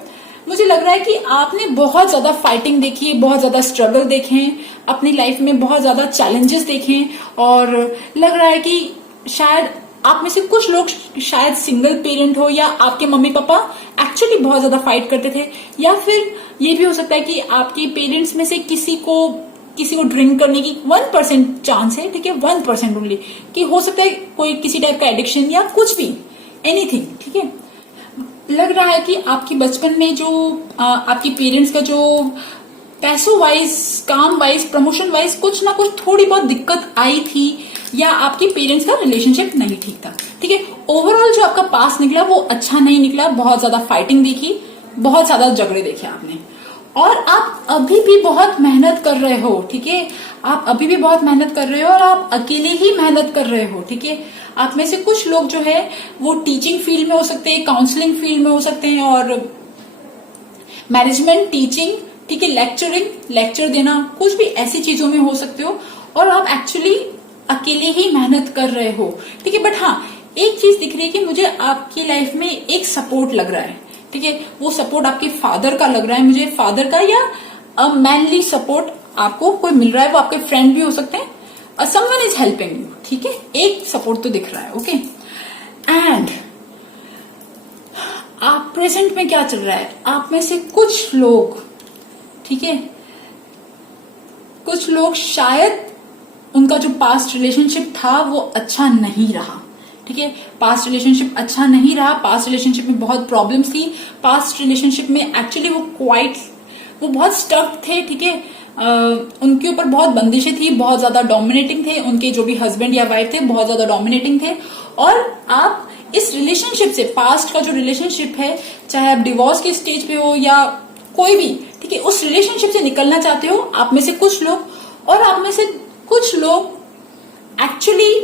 मुझे लग रहा है कि आपने बहुत ज्यादा फाइटिंग देखी है, बहुत ज्यादा स्ट्रगल देखे हैं अपनी लाइफ में, बहुत ज्यादा चैलेंजेस देखे हैं। और लग रहा है कि शायद आप में से कुछ लोग शायद सिंगल पेरेंट हो, या आपके मम्मी पापा एक्चुअली बहुत ज्यादा फाइट करते थे, या फिर ये भी हो सकता है कि आपके पेरेंट्स में से किसी को ड्रिंक करने की 1% चांस है। ठीक है, 1% ओनली, कि हो सकता है कोई किसी टाइप का एडिक्शन या कुछ भी, एनीथिंग। ठीक है, लग रहा है कि आपकी बचपन में जो आपकी पेरेंट्स का जो पैसों वाइज, काम वाइज, प्रमोशन वाइज कुछ ना कुछ थोड़ी बहुत दिक्कत आई थी, या आपके पेरेंट्स का रिलेशनशिप नहीं ठीक था। ठीक है, ओवरऑल जो आपका पास निकला वो अच्छा नहीं निकला, बहुत ज्यादा फाइटिंग देखी, बहुत ज्यादा झगड़े देखे आपने, और आप अभी भी बहुत मेहनत कर रहे हो। ठीक है, आप अभी भी बहुत मेहनत कर रहे हो, और आप अकेले ही मेहनत कर रहे हो। ठीक है, आप में से कुछ लोग जो है वो टीचिंग फील्ड में हो सकते हैं, काउंसलिंग फील्ड में हो सकते हैं, और मैनेजमेंट, टीचिंग, ठीक है, लेक्चरिंग, लेक्चर देना, कुछ भी ऐसी चीजों में हो सकते हो, और आप एक्चुअली अकेले ही मेहनत कर रहे हो। ठीक है, बट हाँ एक चीज दिख रही है कि मुझे आपकी लाइफ में एक सपोर्ट लग रहा है। ठीक है, वो सपोर्ट आपके फादर का लग रहा है मुझे, फादर का या मैनली सपोर्ट आपको कोई मिल रहा है, वो आपके फ्रेंड भी हो सकते हैं, समवन इज हेल्पिंग यू। ठीक है, एक सपोर्ट तो दिख रहा है। ओके, एंड आप प्रेजेंट में क्या चल रहा है, आप में से कुछ लोग, ठीक है, कुछ लोग शायद उनका जो पास्ट रिलेशनशिप था वो अच्छा नहीं रहा। ठीक है, पास्ट रिलेशनशिप अच्छा नहीं रहा, पास्ट रिलेशनशिप में बहुत प्रॉब्लम्स थी, पास्ट रिलेशनशिप में एक्चुअली वो बहुत स्टक थे। ठीक है, उनके ऊपर बहुत बंदिशें थी, बहुत ज्यादा डोमिनेटिंग थे, उनके जो भी हस्बैंड या वाइफ थे बहुत ज्यादा डोमिनेटिंग थे, और आप इस रिलेशनशिप से, पास्ट का जो रिलेशनशिप है, चाहे आप डिवोर्स के स्टेज पे हो या कोई भी, ठीक है, उस रिलेशनशिप से निकलना चाहते हो आप में से कुछ लोग, और आप में से कुछ लोग एक्चुअली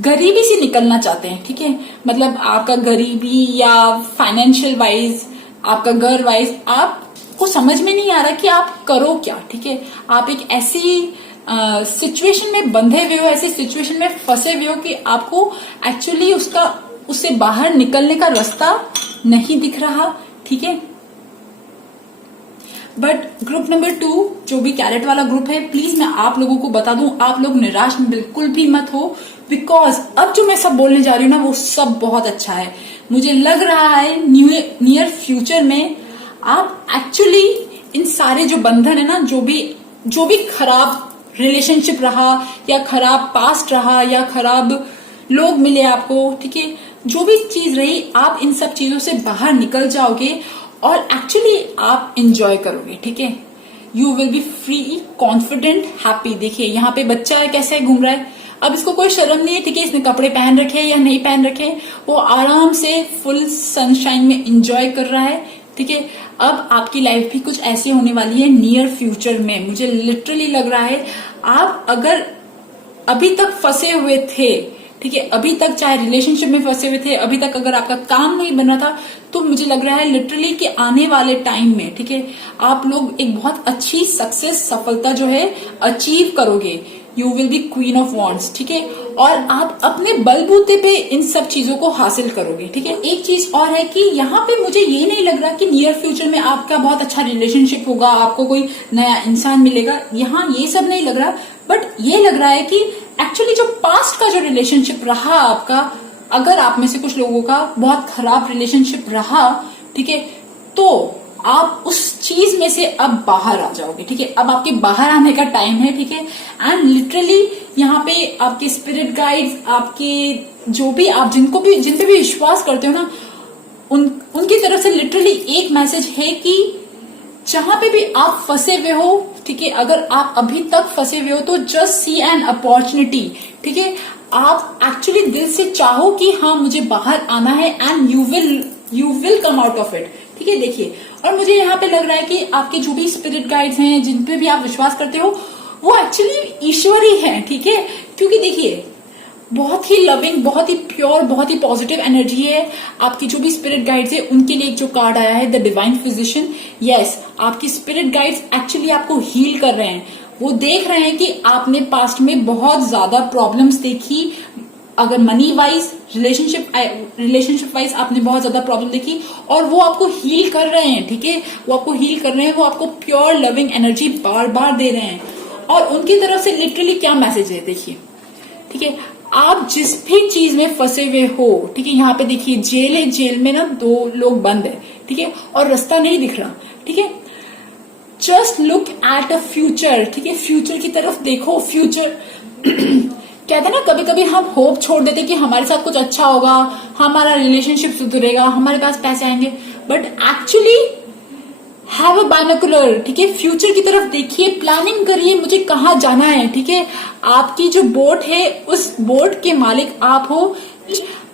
गरीबी से निकलना चाहते हैं। ठीक है, मतलब आपका गरीबी या फाइनेंशियल वाइज, आपका घर वाइज, आपको समझ में नहीं आ रहा कि आप करो क्या। ठीक है, आप एक ऐसी सिचुएशन में बंधे हुए हो, ऐसी सिचुएशन में फंसे हुए हो कि आपको एक्चुअली उससे बाहर निकलने का रास्ता नहीं दिख रहा। ठीक है, बट ग्रुप नंबर 2 जो भी कैरेट वाला ग्रुप है, प्लीज मैं आप लोगों को बता दूं, आप लोग निराश बिल्कुल भी मत हो, बिकॉज अब जो मैं सब बोलने जा रही हूँ ना वो सब बहुत अच्छा है। मुझे लग रहा है नियर फ्यूचर में आप एक्चुअली इन सारे जो बंधन है ना, जो भी जो भी खराब रिलेशनशिप रहा या खराब पास्ट रहा या खराब लोग मिले आपको, ठीक है, जो भी चीज रही, आप इन सब चीजों से बाहर निकल जाओगे और एक्चुअली आप एंजॉय करोगे, ठीक है। You will be free, confident, happy. देखिए यहाँ पे बच्चा है, कैसे घूम रहा है, अब इसको कोई शर्म नहीं है, ठीक है, इसने कपड़े पहन रखे हैं या नहीं पहन रखे, वो आराम से फुल सनशाइन में एंजॉय कर रहा है, ठीक है। अब आपकी लाइफ भी कुछ ऐसी होने वाली है नियर फ्यूचर में, मुझे लिटरली लग रहा है आप अगर अभी तक फंसे हुए थे, ठीक है, अभी तक चाहे रिलेशनशिप में फंसे हुए थे, अभी तक अगर आपका काम नहीं बन रहा था, तो मुझे लग रहा है लिटरली कि आने वाले टाइम में, ठीक है, आप लोग एक बहुत अच्छी सक्सेस, सफलता जो है अचीव करोगे। You will be queen of wands, ठीक है, और आप अपने बलबूते पे इन सब चीजों को हासिल करोगे, ठीक है। एक चीज और है कि यहाँ पे मुझे ये नहीं लग रहा कि नियर फ्यूचर में आपका बहुत अच्छा रिलेशनशिप होगा, आपको कोई नया इंसान मिलेगा, यहाँ ये सब नहीं लग रहा, बट ये लग रहा है कि एक्चुअली जो पास्ट का जो रिलेशनशिप रहा आपका, अगर आप में से कुछ लोगों का बहुत खराब रिलेशनशिप रहा, ठीक है, तो आप उस चीज में से अब बाहर आ जाओगे, ठीक है, अब आपके बाहर आने का टाइम है, ठीक है। एंड लिटरली यहाँ पे आपके स्पिरिट गाइड्स, आपके जो भी आप जिन पे भी विश्वास करते हो ना, उनकी तरफ से लिटरली एक मैसेज है कि जहां पे भी आप फंसे हुए हो, ठीक है, अगर आप अभी तक फंसे हुए हो तो जस्ट सी एन अपॉर्चुनिटी, ठीक है, आप एक्चुअली दिल से चाहो कि हाँ मुझे बाहर आना है and you will come out of it, ठीक है। देखिए, और मुझे यहाँ पे लग रहा है कि आपके जो भी स्पिरिट गाइड्स हैं, जिन पे भी आप विश्वास करते हो, वो एक्चुअली ईश्वर ही है, ठीक है, क्योंकि देखिए बहुत ही लविंग, बहुत ही प्योर, बहुत ही पॉजिटिव एनर्जी है आपकी जो भी स्पिरिट गाइड्स है। उनके लिए एक जो कार्ड आया है, द डिवाइन फिजिशियन, यस, आपकी स्पिरिट गाइड्स एक्चुअली आपको हील कर रहे हैं। वो देख रहे हैं कि आपने पास्ट में बहुत ज्यादा प्रॉब्लम्स देखी, अगर मनी वाइज, रिलेशनशिप वाइज आपने बहुत ज्यादा प्रॉब्लम देखी, और वो आपको हील कर रहे हैं, ठीक है, वो आपको हील कर रहे हैं, वो आपको प्योर लविंग एनर्जी बार बार दे रहे हैं। और उनकी तरफ से लिटरली क्या मैसेज है, देखिए, ठीक है, आप जिस भी चीज में फंसे हुए हो, ठीक है, यहाँ पे देखिए जेल है, जेल में ना 2 लोग बंद है, ठीक है, और रास्ता नहीं दिख रहा, ठीक है, just look at a future, ठीक है, फ्यूचर की तरफ देखो। फ्यूचर कहते हैं ना, कभी कभी हम होप छोड़ देते कि हमारे साथ कुछ अच्छा होगा, हमारा रिलेशनशिप सुधरेगा, हमारे पास पैसे आएंगे, but actually have a binocular, ठीक है, फ्यूचर की तरफ देखिए, प्लानिंग करिए मुझे कहाँ जाना है, ठीक है। आपकी जो बोट है, उस बोट के मालिक आप हो।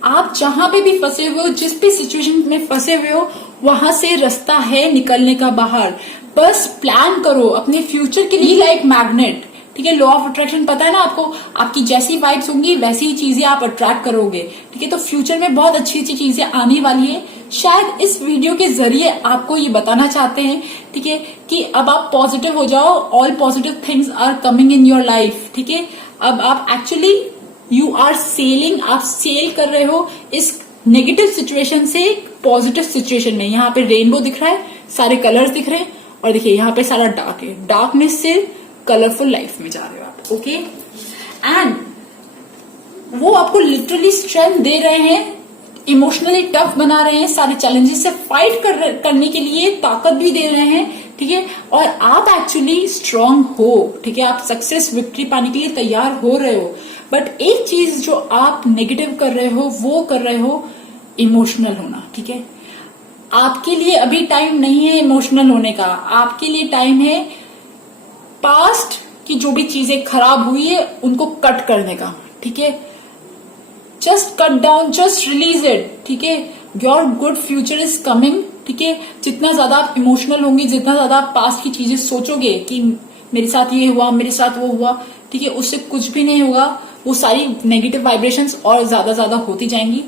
आप जहां पे भी फंसे हुए हो, जिस भी सिचुएशन में फंसे हुए हो, वहां से रास्ता है निकलने का बाहर। बस प्लान करो अपने फ्यूचर के लिए, लाइक मैग्नेट, ठीक है, लॉ ऑफ अट्रैक्शन पता है ना आपको, आपकी जैसी वाइब्स होंगी वैसी ही चीजें आप अट्रैक्ट करोगे, ठीक है। तो फ्यूचर में बहुत अच्छी अच्छी चीजें आने वाली है। शायद इस वीडियो के जरिए आपको ये बताना चाहते हैं, ठीक है, कि अब आप पॉजिटिव हो जाओ, all positive things are coming in your life, ठीक है। अब आप एक्चुअली यू आर सेलिंग, आप सेल कर रहे हो इस नेगेटिव सिचुएशन से पॉजिटिव सिचुएशन में। यहाँ पे रेनबो दिख रहा है, सारे कलर्स दिख रहे हैं, और देखिए यहाँ पे सारा डार्क है, डार्कनेस से कलरफुल लाइफ में जा रहे हो आप, ओके। एंड वो आपको लिटरली स्ट्रेंथ दे रहे हैं, इमोशनली टफ बना रहे हैं, सारे चैलेंजेस से फाइट करने के लिए ताकत भी दे रहे हैं, ठीक है। और आप एक्चुअली स्ट्रांग हो, ठीक है, आप सक्सेस, विक्ट्री पाने के लिए तैयार हो रहे हो। बट एक चीज जो आप नेगेटिव कर रहे हो, वो कर रहे हो इमोशनल होना, ठीक है। आपके लिए अभी टाइम नहीं है इमोशनल होने का, आपके लिए टाइम है पास्ट की जो भी चीजें खराब हुई है उनको कट करने का, ठीक है। Just cut down, just release it, ठीक है। Your good future is coming, ठीक है। जितना ज्यादा आप इमोशनल होंगे, जितना ज्यादा आप पास्ट की चीजें सोचोगे कि मेरे साथ ये हुआ, मेरे साथ वो हुआ, ठीक है, उससे कुछ भी नहीं होगा, वो सारी नेगेटिव वाइब्रेशंस और ज्यादा होती जाएंगी।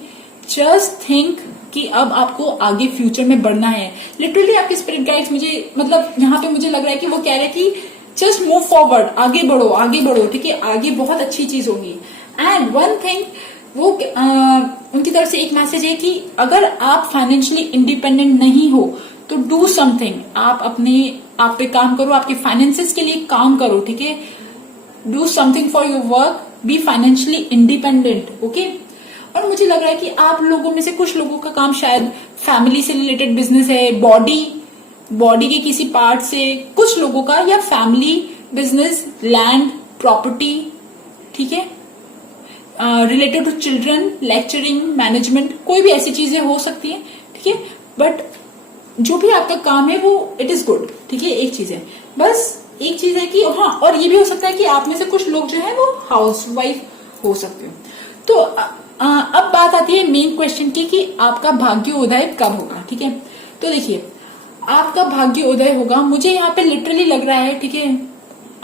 जस्ट थिंक कि अब आपको आगे फ्यूचर में बढ़ना है। लिटरली आपके स्पिरिट गाइड्स मुझे, मतलब यहाँ पे मुझे लग रहा है कि वो कह रहे हैं कि जस्ट मूव फॉरवर्ड, आगे बढ़ो, आगे बढ़ो, ठीक है, आगे बहुत अच्छी चीज होगी। एंड वन थिंग, वो उनकी तरफ से एक मैसेज है कि अगर आप फाइनेंशियली इंडिपेंडेंट नहीं हो तो डू समथिंग, आप पे काम करो, आपके फाइनेंसेस के लिए काम करो, ठीक है। Do something for your work, be financially independent, okay. और मुझे लग रहा है कि आप लोगों में से कुछ लोगों का काम शायद फैमिली से रिलेटेड बिजनेस है, बॉडी के किसी पार्ट से, कुछ लोगों का, या फैमिली बिजनेस, लैंड, प्रॉपर्टी, ठीक है, related to children, lecturing, management, कोई भी ऐसी चीजें हो सकती है, ठीक है। बट जो भी आपका काम है वो इट इज गुड, ठीक है। एक चीज है, बस एक चीज है कि हाँ, और ये भी हो सकता है कि आप में से कुछ लोग जो है वो हाउस वाइफ हो सकते हो। तो अब बात आती है मेन क्वेश्चन की कि आपका भाग्योदय कब होगा, ठीक है। तो देखिए, आपका भाग्योदय होगा, मुझे यहाँ पे लिटरली लग रहा है, ठीक है,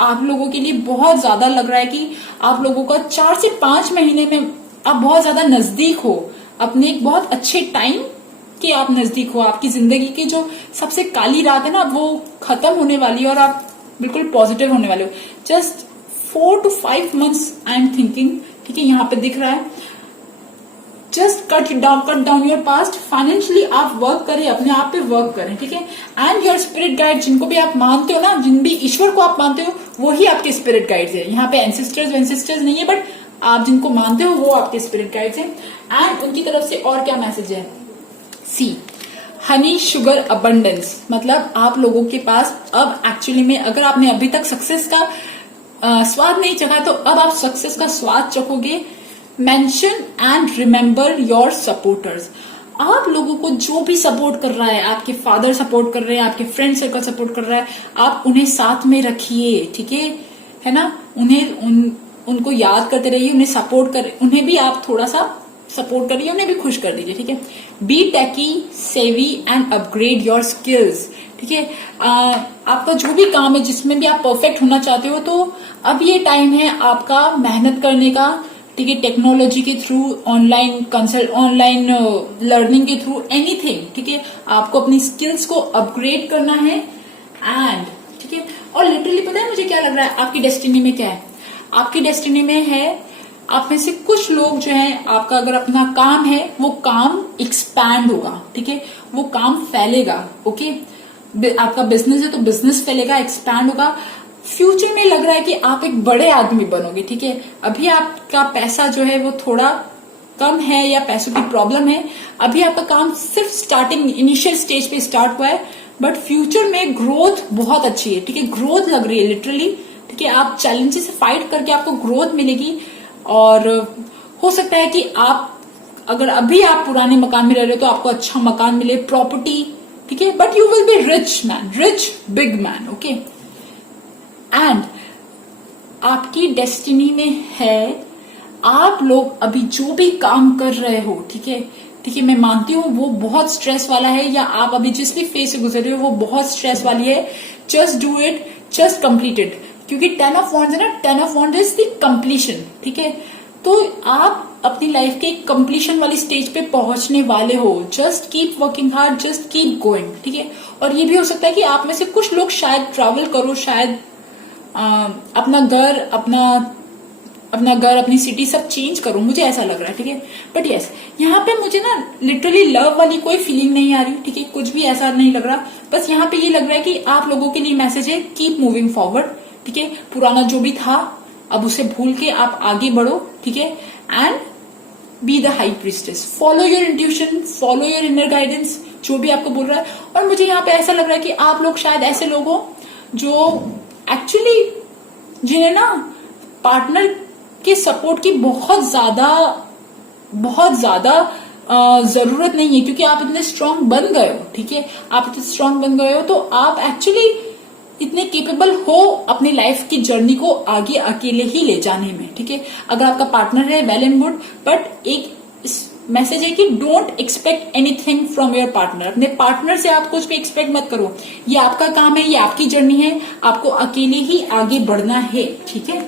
आप लोगों के लिए बहुत ज्यादा लग रहा है कि आप लोगों का 4 से 5 महीने में आप बहुत ज्यादा नजदीक हो अपने एक बहुत अच्छे टाइम के, आप नजदीक हो, आपकी जिंदगी की जो सबसे काली रात है ना वो खत्म होने वाली है और आप बिल्कुल पॉजिटिव होने वाले हो। Just 4 to 5 months I am thinking, ठीक है, यहाँ पे दिख रहा है। Just cut down your past, financially आप वर्क करें, अपने आप पे वर्क करें, ठीक है। एंड योर स्पिरिट गाइड, जिनको भी आप मानते हो ना, जिन भी ईश्वर को आप मानते हो वो ही आपके स्पिरिट गाइड्स है। यहाँ पे एंसेस्टर्स नहीं है, बट आप जिनको मानते हो वो आपके स्पिरिट गाइड्स है। एंड उनकी तरफ से और क्या मैसेज है, सी हनी शुगर अबंडेंस, मतलब आप लोगों के पास अब एक्चुअली में, अगर आपने अभी तक सक्सेस का स्वाद नहीं चखा तो अब आप सक्सेस का स्वाद चखोगे। Mention and remember your supporters, आप लोगों को जो भी सपोर्ट कर रहा है, आपके फादर सपोर्ट कर रहे हैं, आपके फ्रेंड सर्कल सपोर्ट कर रहा है, आप उन्हें साथ में रखिए, ठीक है ना। उनको याद करते रहिए, उन्हें सपोर्ट कर, उन्हें भी आप थोड़ा सा सपोर्ट करिए, उन्हें भी खुश कर दीजिए, ठीक है। बी टेकी, सेवी एंड अपग्रेड योर स्किल्स, ठीक है। आपका जो भी काम है जिसमें भी आप परफेक्ट होना चाहते हो, तो अब ये टाइम है आपका मेहनत करने का, ठीक है। टेक्नोलॉजी के थ्रू, ऑनलाइन लर्निंग के थ्रू, एनीथिंग, ठीक है। आपको अपनी स्किल्स को अपग्रेड करना है एंड, ठीक है। और लिटरली पता है मुझे क्या लग रहा है, आपकी डेस्टिनी में क्या है, आपकी डेस्टिनी में है, आप में से कुछ लोग जो है, आपका अगर अपना काम है वो काम एक्सपैंड होगा, ठीक है, वो काम फैलेगा, ओके। आपका बिजनेस है तो बिजनेस फैलेगा, एक्सपैंड होगा। फ्यूचर में लग रहा है कि आप एक बड़े आदमी बनोगे, ठीक है। अभी आपका पैसा जो है वो थोड़ा कम है या पैसों की प्रॉब्लम है, अभी आपका काम सिर्फ स्टार्टिंग इनिशियल स्टेज पे स्टार्ट हुआ है, बट फ्यूचर में ग्रोथ बहुत अच्छी है, ठीक है। ग्रोथ लग रही है लिटरली, ठीक है। आप चैलेंजेस से फाइट करके आपको ग्रोथ मिलेगी और हो सकता है कि आप, अगर अभी आप पुराने मकान में रह रहे हो तो आपको अच्छा मकान मिले, प्रॉपर्टी, ठीक है। But you will be rich man, rich big man, okay. And आपकी डेस्टिनी में है, आप लोग अभी जो भी काम कर रहे हो, ठीक है, ठीक है, मैं मानती हूँ वो बहुत स्ट्रेस वाला है, या आप अभी जिस भी फेज से गुजर रहे हो वो बहुत स्ट्रेस वाली है। Just do it, just complete it, क्योंकि 10 of Wands है ना, 10 of Wands is the completion, ठीक है। तो आप अपनी लाइफ के कंप्लीशन वाली स्टेज पे पहुंचने वाले हो। Just keep working hard, just keep going, ठीक है। और ये भी हो सकता है कि आप में से कुछ लोग शायद ट्रैवल करो, शायद अपना घर, अपनी सिटी सब चेंज करो, मुझे ऐसा लग रहा है, ठीक है। बट यस, यहाँ पे मुझे ना लिटरली लव वाली कोई फीलिंग नहीं आ रही, ठीक है, कुछ भी ऐसा नहीं लग रहा। बस यहाँ पे ये लग रहा है कि आप लोगों के लिए मैसेज है, कीप मूविंग फॉरवर्ड, ठीक है। पुराना जो भी था अब उसे भूल के आप आगे बढ़ो, ठीक है। And be the high priestess, follow your intuition, follow your inner guidance, जो भी आपको बोल रहा है। और मुझे यहाँ पे ऐसा लग रहा है कि आप लोग शायद ऐसे लोग हो जो एक्चुअली, जिन्हें ना पार्टनर के सपोर्ट की बहुत ज्यादा जरूरत नहीं है, क्योंकि आप इतने स्ट्रांग बन गए हो, ठीक है। आप इतने स्ट्रांग बन गए हो तो आप एक्चुअली इतने केपेबल हो अपनी लाइफ की जर्नी को आगे अकेले ही ले जाने में, ठीक है। अगर आपका पार्टनर है, वेल एंड गुड, बट एक मैसेज है कि don't expect anything from your partner. अपने पार्टनर से आप कुछ भी एक्सपेक्ट मत करो, ये आपका काम है, ये आपकी जर्नी है, आपको अकेले ही आगे बढ़ना है, ठीक है।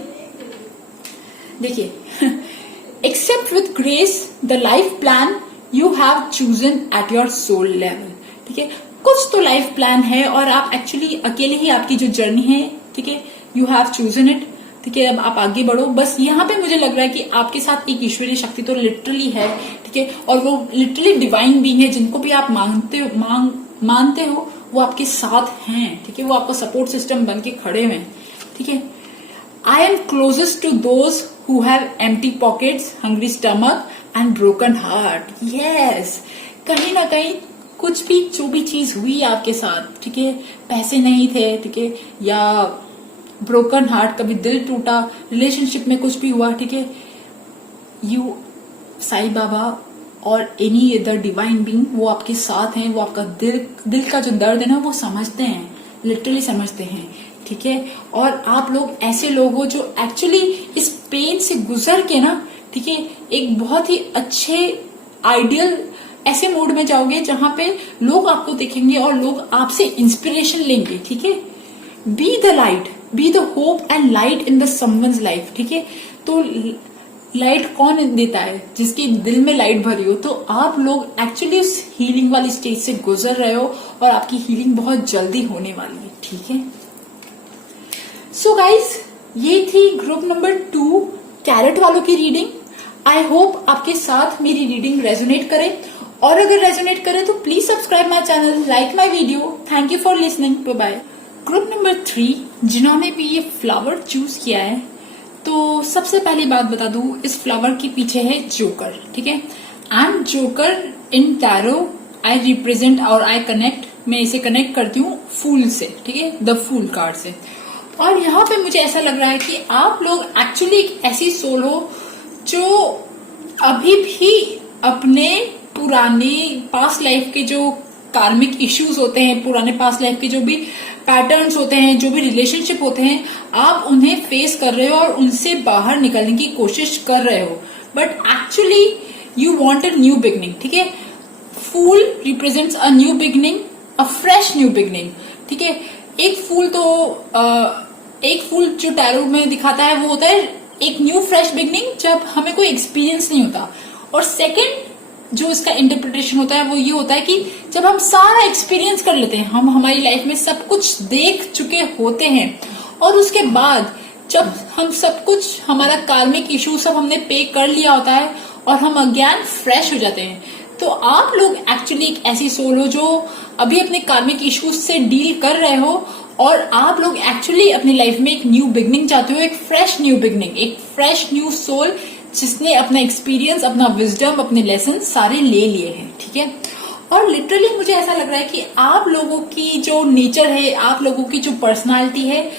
देखिए, accept with grace the life plan you have chosen at your soul level, ठीक है। कुछ तो लाइफ प्लान है और आप एक्चुअली अकेले ही, आपकी जो जर्नी है, ठीक है, यू हैव चूजन इट, ठीक है। अब आप आगे बढ़ो। बस यहाँ पे मुझे लग रहा है कि आपके साथ एक ईश्वरीय शक्ति तो लिटरली है, ठीक है, और वो लिटरली डिवाइन बीइंग है, जिनको भी आप मानते हो वो आपके साथ हैं, ठीक है। वो आपका सपोर्ट सिस्टम बन के खड़े हुए हैं, ठीक है। I am closest to those who have empty pockets, hungry stomach and broken heart. Yes, कहीं ना कहीं कुछ भी, जो भी चीज हुई आपके साथ, ठीक है, पैसे नहीं थे, ठीक है, या ब्रोकन हार्ट, कभी दिल टूटा, रिलेशनशिप में कुछ भी हुआ, ठीक है, यू साईं बाबा और एनी अदर डिवाइन बीइंग वो आपके साथ हैं, वो आपका दिल का जो दर्द है ना वो समझते हैं, लिटरली समझते हैं, ठीक है। और आप लोग ऐसे लोग हो जो एक्चुअली इस पेन से गुजर के ना, ठीक है, एक बहुत ही अच्छे आइडियल ऐसे मूड में जाओगे जहां पे लोग आपको देखेंगे और लोग आपसे इंस्पिरेशन लेंगे, ठीक है। Be the light, be the hope and light in the someone's life, ठीक है। तो लाइट कौन देता है? जिसके दिल में लाइट भरी हो। तो आप लोग एक्चुअली उस हीलिंग वाली स्टेज से गुजर रहे हो और आपकी हीलिंग बहुत जल्दी होने वाली है, ठीक है। सो गाइज, ये थी ग्रुप नंबर 2 कैरेट वालों की रीडिंग। आई होप आपके साथ मेरी रीडिंग रेजोनेट करे, और अगर रेजोनेट करे तो please subscribe my channel, like my video. Thank you for listening, bye bye. Group number 3 जिन्होंने भी ये फ्लावर चूज किया है, तो सबसे पहली बात बता दूं, इस फ्लावर के पीछे है जोकर, ठीक है। And joker in tarot I represent और आई कनेक्ट, मैं इसे कनेक्ट करती हूँ फूल से, ठीक है, द फूल कार्ड से। और यहाँ पे मुझे ऐसा लग रहा है कि आप लोग एक्चुअली एक ऐसी सोल हो जो अभी भी अपने पुराने पास्ट लाइफ के जो कार्मिक इश्यूज होते हैं, पुराने पास्ट लाइफ के जो भी पैटर्न्स होते हैं, जो भी रिलेशनशिप होते हैं, आप उन्हें फेस कर रहे हो और उनसे बाहर निकलने की कोशिश कर रहे हो, but actually you want a new beginning, ठीक है। फूल represents a new beginning, a fresh new beginning, ठीक है। एक फूल जो टैरो में दिखाता है वो होता है एक न्यू फ्रेश बिगनिंग, जब हमें कोई एक्सपीरियंस नहीं होता। और सेकंड जो इसका इंटरप्रिटेशन होता है वो ये होता है कि जब हम सारा एक्सपीरियंस कर लेते हैं, हम हमारी लाइफ में सब कुछ देख चुके होते हैं, और उसके बाद जब हम सब कुछ, हमारा कार्मिक इशू सब हमने पे कर लिया होता है और हम अगेन फ्रेश हो जाते हैं। तो आप लोग एक्चुअली एक ऐसी सोल हो जो अभी अपने कार्मिक इश्यूज से डील कर रहे हो, और आप लोग एक्चुअली अपनी लाइफ में एक न्यू बिगनिंग चाहते हो, एक फ्रेश न्यू बिगनिंग, एक फ्रेश न्यू सोल जिसने अपना एक्सपीरियंस, अपना विजडम, अपने लेसन सारे ले लिए हैं, ठीक है। और लिटरली मुझे ऐसा लग रहा है कि आप लोगों की जो नेचर है, आप लोगों की जो पर्सनालिटी है,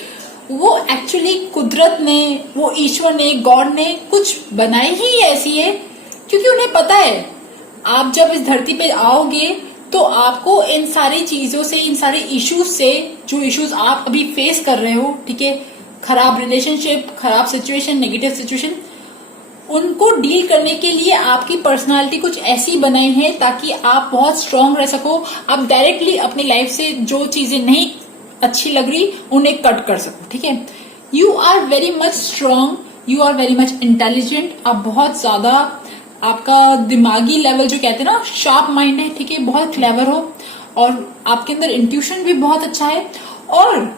वो एक्चुअली कुदरत ने, वो ईश्वर ने, गॉड ने कुछ बनाई ही ऐसी है, क्योंकि उन्हें पता है आप जब इस धरती पे आओगे तो आपको इन सारी चीजों से, इन सारे इश्यूज से, जो इश्यूज आप अभी फेस कर रहे हो, ठीक है, खराब रिलेशनशिप, खराब सिचुएशन, नेगेटिव सिचुएशन, उनको डील करने के लिए आपकी पर्सनालिटी कुछ ऐसी बनाई है ताकि आप बहुत स्ट्रांग रह सको। आप डायरेक्टली अपनी लाइफ से जो चीजें नहीं अच्छी लग रही उन्हें कट कर सको, ठीक है। You are very much strong, you are very much intelligent. आप बहुत ज्यादा, आपका दिमागी लेवल जो कहते हैं ना, शार्प माइंड है, ठीक है, बहुत क्लेवर हो, और आपके अंदर इंट्यूशन भी बहुत अच्छा है। और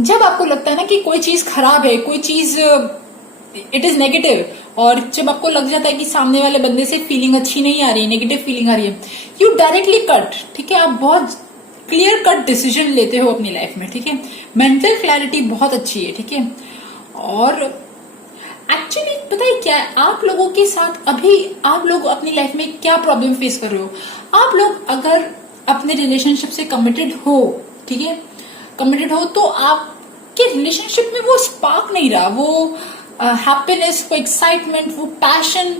जब आपको लगता है ना कि कोई चीज खराब है, कोई चीज इट इज नेगेटिव, और जब आपको लग जाता है कि सामने वाले बंदे से फीलिंग अच्छी नहीं आ रही है, नेगेटिव फीलिंग आ रही है, यू डायरेक्टली कट, ठीक है। आप बहुत क्लियर कट डिसीजन लेते हो अपनी लाइफ में, ठीक है। मेंटल क्लैरिटी बहुत अच्छी है, ठीक है। और एक्चुअली पता है क्या है, आप लोगों के साथ अभी आप लोग अपनी लाइफ में क्या प्रॉब्लम फेस कर रहे हो। आप लोग अगर अपने रिलेशनशिप से कमिटेड हो, ठीक है, कमिटेड हो, तो आपके रिलेशनशिप में वो स्पार्क नहीं रहा, वो हैप्पीनेस, वो एक्साइटमेंट, वो पैशन,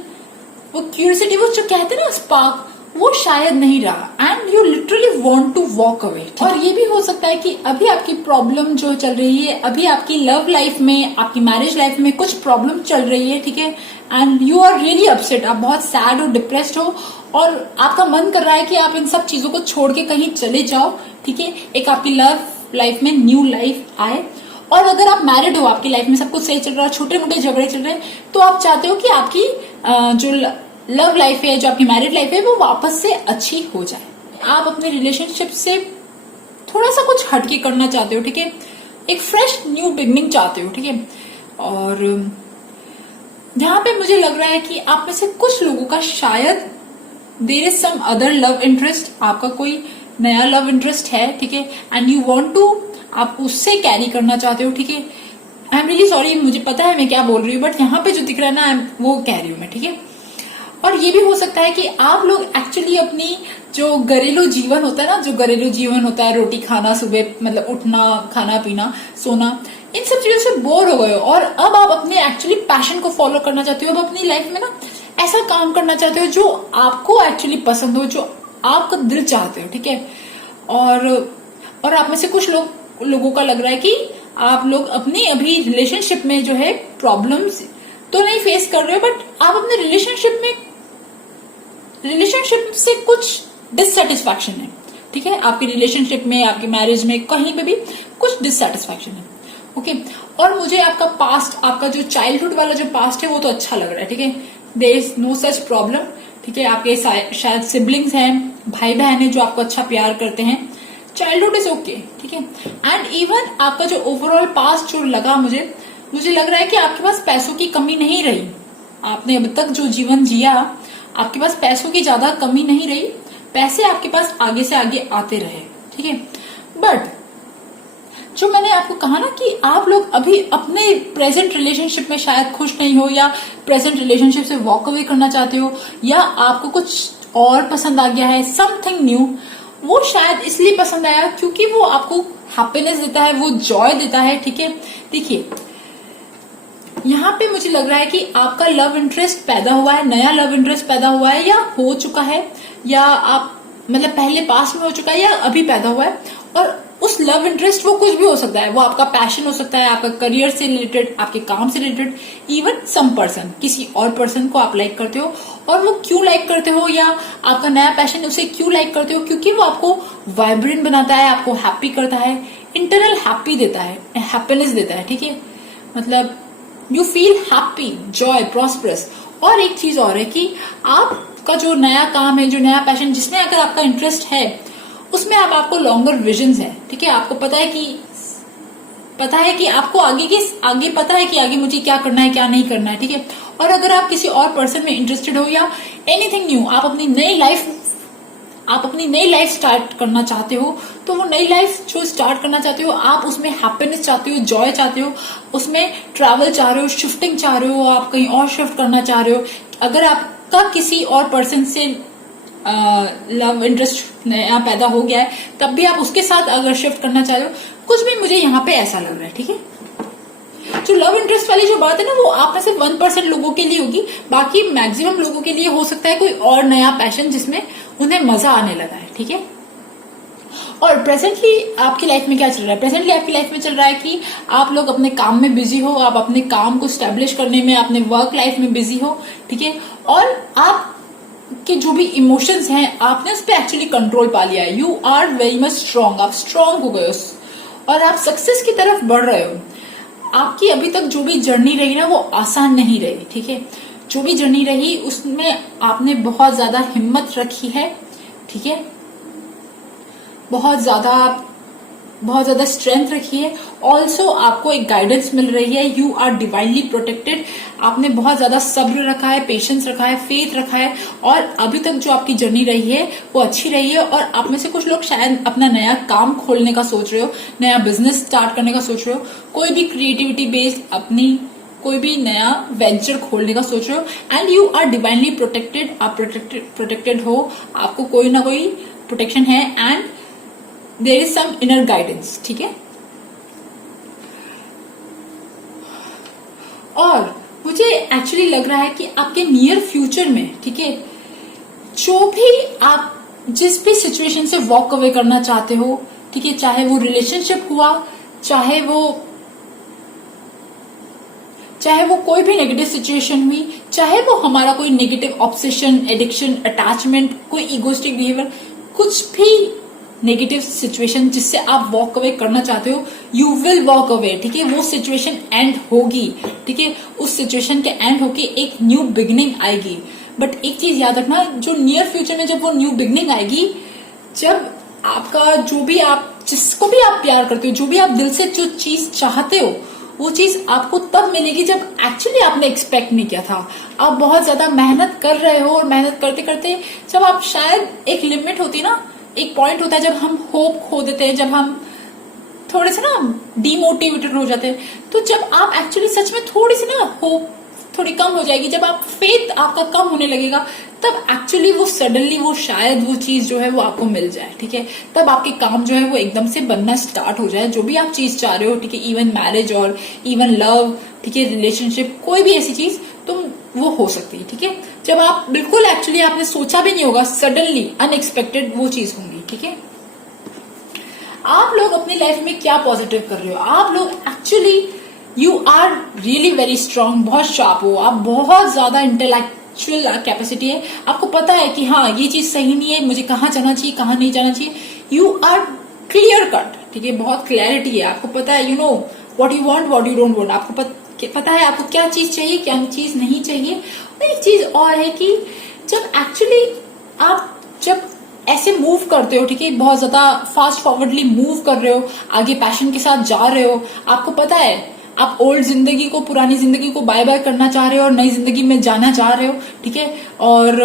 वो क्यूरियोसिटी, वो जो कहते हैं ना स्पार्क, वो शायद नहीं रहा, and you literally want to walk away. और ये भी हो सकता है कि अभी आपकी प्रॉब्लम जो चल रही है, अभी आपकी लव लाइफ में, आपकी मैरिज लाइफ में कुछ प्रॉब्लम चल रही है, ठीक है, and you are really upset, आप बहुत सैड हो, डिप्रेस्ड हो, और आपका मन कर रहा है कि आप इन सब चीजों को छोड़ के कहीं चले जाओ, ठीक है, एक आपकी लव लाइफ में न्यू लाइफ आए। और अगर आप मैरिड हो, आपकी लाइफ में सब कुछ सही चल रहा है, छोटे मोटे झगड़े चल रहे हैं, तो आप चाहते हो कि आपकी जो लव लाइफ है, जो आपकी मैरिड लाइफ है, वो वापस से अच्छी हो जाए। आप अपने रिलेशनशिप से थोड़ा सा कुछ हटके करना चाहते हो, ठीक है, एक फ्रेश न्यू बिगनिंग चाहते हो, ठीक है। और जहां पे मुझे लग रहा है कि आप में से कुछ लोगों का शायद there is some other love interest, आपका कोई नया लव इंटरेस्ट है, ठीक है, एंड यू वांट टू, आप उससे कैरी करना चाहते हो, ठीक है। आई एम रियली सॉरी, मुझे पता है मैं क्या बोल रही हूँ, बट यहाँ पे जो दिख रहा है ना, वो कह रही हूँ मैं, ठीक है। और ये भी हो सकता है कि आप लोग एक्चुअली अपनी जो घरेलू जीवन होता है ना, जो घरेलू जीवन होता है, रोटी खाना, सुबह मतलब उठना, खाना पीना, सोना, इन सब चीजों से बोर हो गए हो और अब आप अपने एक्चुअली पैशन को फॉलो करना चाहते हो। अब अपनी लाइफ में ना ऐसा काम करना चाहते हो जो आपको एक्चुअली पसंद हो, जो आपका दिल चाहते हो, ठीक है। और आप में से कुछ लोगों का लग रहा है कि आप लोग अपनी अभी रिलेशनशिप में जो है प्रॉब्लम्स तो नहीं फेस कर रहे हो, बट आप अपने रिलेशनशिप से कुछ डिससेटिस्फैक्शन है, ठीक है। आपकी रिलेशनशिप में, आपकी मैरिज में, कहीं पे भी कुछ डिससेटिस्फैक्शन है, ओके। और मुझे आपका पास्ट, आपका जो चाइल्डहुड वाला जो पास्ट है वो तो अच्छा लग रहा है, ठीक है। There is no such problem, ठीक है। आपके शायद सिबलिंग्स हैं, भाई बहन है जो आपको अच्छा प्यार करते हैं, चाइल्डहुड इज ओके, ठीक है। एंड इवन आपका जो ओवरऑल पास्ट जो लगा मुझे लग रहा है कि आपके पास पैसों की कमी नहीं रही। आपने अब तक जो जीवन जिया, आपके पास पैसों की ज्यादा कमी नहीं रही, पैसे आपके पास आगे से आगे आते रहे, ठीक है। बट जो मैंने आपको कहा ना कि आप लोग अभी अपने प्रेजेंट रिलेशनशिप में शायद खुश नहीं हो, या प्रेजेंट रिलेशनशिप से वॉक अवे करना चाहते हो, या आपको कुछ और पसंद आ गया है, समथिंग न्यू। वो शायद इसलिए पसंद आया क्योंकि वो आपको हैप्पीनेस देता है, वो जॉय देता है, ठीक है। देखिए यहाँ पे मुझे लग रहा है कि आपका लव इंटरेस्ट पैदा हुआ है, नया लव इंटरेस्ट पैदा हुआ है, या हो चुका है, या आप मतलब पहले पास्ट में हो चुका है, या अभी पैदा हुआ है। और उस लव इंटरेस्ट वो कुछ भी हो सकता है, वो आपका पैशन हो सकता है, आपका करियर से रिलेटेड, आपके काम से रिलेटेड, इवन सम पर्सन, किसी और पर्सन को आप लाइक करते हो। और वो क्यों लाइक करते हो, या आपका नया पैशन उसे क्यों लाइक करते हो, क्योंकि वो आपको वाइब्रेंट बनाता है, आपको हैप्पी करता है, इंटरनल हैप्पी देता है, हैप्पीनेस देता है, ठीक है। मतलब you feel happy, Joy, prosperous. और एक चीज और है कि आपका जो नया काम है, जो नया पैशन जिसमें अगर आपका इंटरेस्ट है, उसमें आपको लॉन्गर विजन्स है, ठीक है। आपको पता है कि आपको आगे पता है कि आगे मुझे क्या करना है, क्या नहीं करना है, ठीक है। और अगर आप किसी और पर्सन में इंटरेस्टेड हो, या एनीथिंग न्यू, आप अपनी नई लाइफ स्टार्ट करना चाहते हो, तो वो नई लाइफ जो स्टार्ट करना चाहते हो, आप उसमें हैप्पीनेस चाहते हो, जॉय चाहते हो, उसमें ट्रैवल चाह रहे हो, शिफ्टिंग चाह रहे हो, आप कहीं और शिफ्ट करना चाह रहे हो। अगर आपका किसी और पर्सन से लव इंटरेस्ट नया पैदा हो गया है, तब भी आप उसके साथ अगर शिफ्ट करना चाह रहे हो, कुछ भी मुझे यहाँ पे ऐसा लग रहा है, ठीक है। जो लव इंटरेस्ट वाली जो बात है ना, वो आप में से 1% लोगों के लिए होगी, बाकी मैक्सिमम लोगों के लिए हो सकता है कोई और नया पैशन जिसमें उन्हें मजा आने लगा है, ठीक है। और प्रेजेंटली आपकी लाइफ में क्या चल रहा है? प्रेजेंटली आपकी लाइफ में चल रहा है कि आप लोग अपने काम में बिजी हो, आप अपने काम को स्टैब्लिश करने में, अपने वर्क लाइफ में बिजी हो, ठीक है। और आप के जो भी इमोशंस हैं, आपने उस पर एक्चुअली कंट्रोल पा लिया है। You are very much strong, आप स्ट्रांग हो गए और आप सक्सेस की तरफ बढ़ रहे हो। आपकी अभी तक जो भी जर्नी रही ना, वो आसान नहीं रही, ठीक है। जो भी जर्नी रही उसमें आपने बहुत ज्यादा हिम्मत रखी है, ठीक है। बहुत ज्यादा स्ट्रेंथ रखी है। ऑल्सो आपको एक गाइडेंस मिल रही है, यू आर डिवाइनली प्रोटेक्टेड। आपने बहुत ज्यादा सब्र रखा है, पेशेंस रखा है, फेथ रखा है, और अभी तक जो आपकी जर्नी रही है वो अच्छी रही है। और आप में से कुछ लोग शायद अपना नया काम खोलने का सोच रहे हो, नया बिजनेस स्टार्ट करने का सोच रहे हो, कोई भी क्रिएटिविटी बेस्ड अपनी कोई भी नया वेंचर खोलने का सोच रहे हो, and you are divinely protected. आप प्रोटेक्टेड हो, आपको कोई ना कोई प्रोटेक्शन है, and there is some inner guidance, ठीक है। और मुझे एक्चुअली लग रहा है कि आपके नियर फ्यूचर में, ठीक है, जो भी आप जिस भी सिचुएशन से वॉक अवे करना चाहते हो, ठीक है, चाहे वो रिलेशनशिप हुआ, चाहे वो कोई भी नेगेटिव सिचुएशन हुई, चाहे वो हमारा कोई नेगेटिव ऑब्सेशन, एडिक्शन, अटैचमेंट, कोई इगोस्टिक बिहेवियर, कुछ भी नेगेटिव सिचुएशन जिससे आप वॉक अवे करना चाहते हो, यू विल वॉक अवे, ठीक है। वो सिचुएशन एंड होगी, ठीक है। उस सिचुएशन के एंड होके एक न्यू बिगिनिंग आएगी। बट एक चीज याद रखना, जो नियर फ्यूचर में जब वो न्यू बिगिनिंग आएगी, जब आपका जो भी आप जिसको भी आप प्यार करते हो, जो भी आप दिल से जो चीज चाहते हो, वो चीज आपको तब मिलेगी जब एक्चुअली आपने एक्सपेक्ट नहीं किया था। आप बहुत ज्यादा मेहनत कर रहे हो, और मेहनत करते करते जब आप शायद एक लिमिट होती ना, एक पॉइंट होता है जब हम होप खो देते हैं, जब हम थोड़े से ना डिमोटिवेटेड हो जाते हैं, तो जब आप एक्चुअली सच में थोड़ी सी ना होप, थोड़ी कम हो जाएगी, जब आप फेथ आपका कम होने लगेगा, तब एक्चुअली वो सडनली वो शायद वो चीज जो है वो आपको मिल जाए, ठीक है। तब आपके काम जो है वो एकदम से बनना स्टार्ट हो जाए, जो भी आप चीज चाह रहे हो, ठीक है, इवन मैरिज और इवन लव, ठीक है, रिलेशनशिप, कोई भी ऐसी चीज तुम वो हो सकती है, ठीक है। जब आप बिल्कुल एक्चुअली आपने सोचा भी नहीं होगा, सडनली अनएक्सपेक्टेड वो चीज होंगी, ठीक है। आप लोग अपनी लाइफ में क्या पॉजिटिव कर रहे हो, आप लोग actually you are really very strong, बहुत शार्प हो आप, बहुत ज्यादा इंटेलेक्चुअल कैपेसिटी है, आपको पता है कि हाँ ये चीज सही नहीं है, मुझे कहाँ जाना चाहिए कहाँ नहीं जाना चाहिए, यू आर क्लियर कट, ठीक है, बहुत क्लैरिटी है, आपको पता है, you know what you want what you don't want, आपको पता है आपको क्या चीज चाहिए क्या चीज नहीं चाहिए। और एक चीज और है कि जब एक्चुअली आप जब ऐसे मूव करते हो, ठीक है, बहुत ज्यादा फास्ट फॉरवर्डली मूव कर रहे हो, आगे पैशन के साथ जा रहे हो, आपको पता है आप ओल्ड जिंदगी को, पुरानी जिंदगी को बाय बाय करना चाह रहे हो और नई जिंदगी में जाना चाह रहे हो, ठीक है, और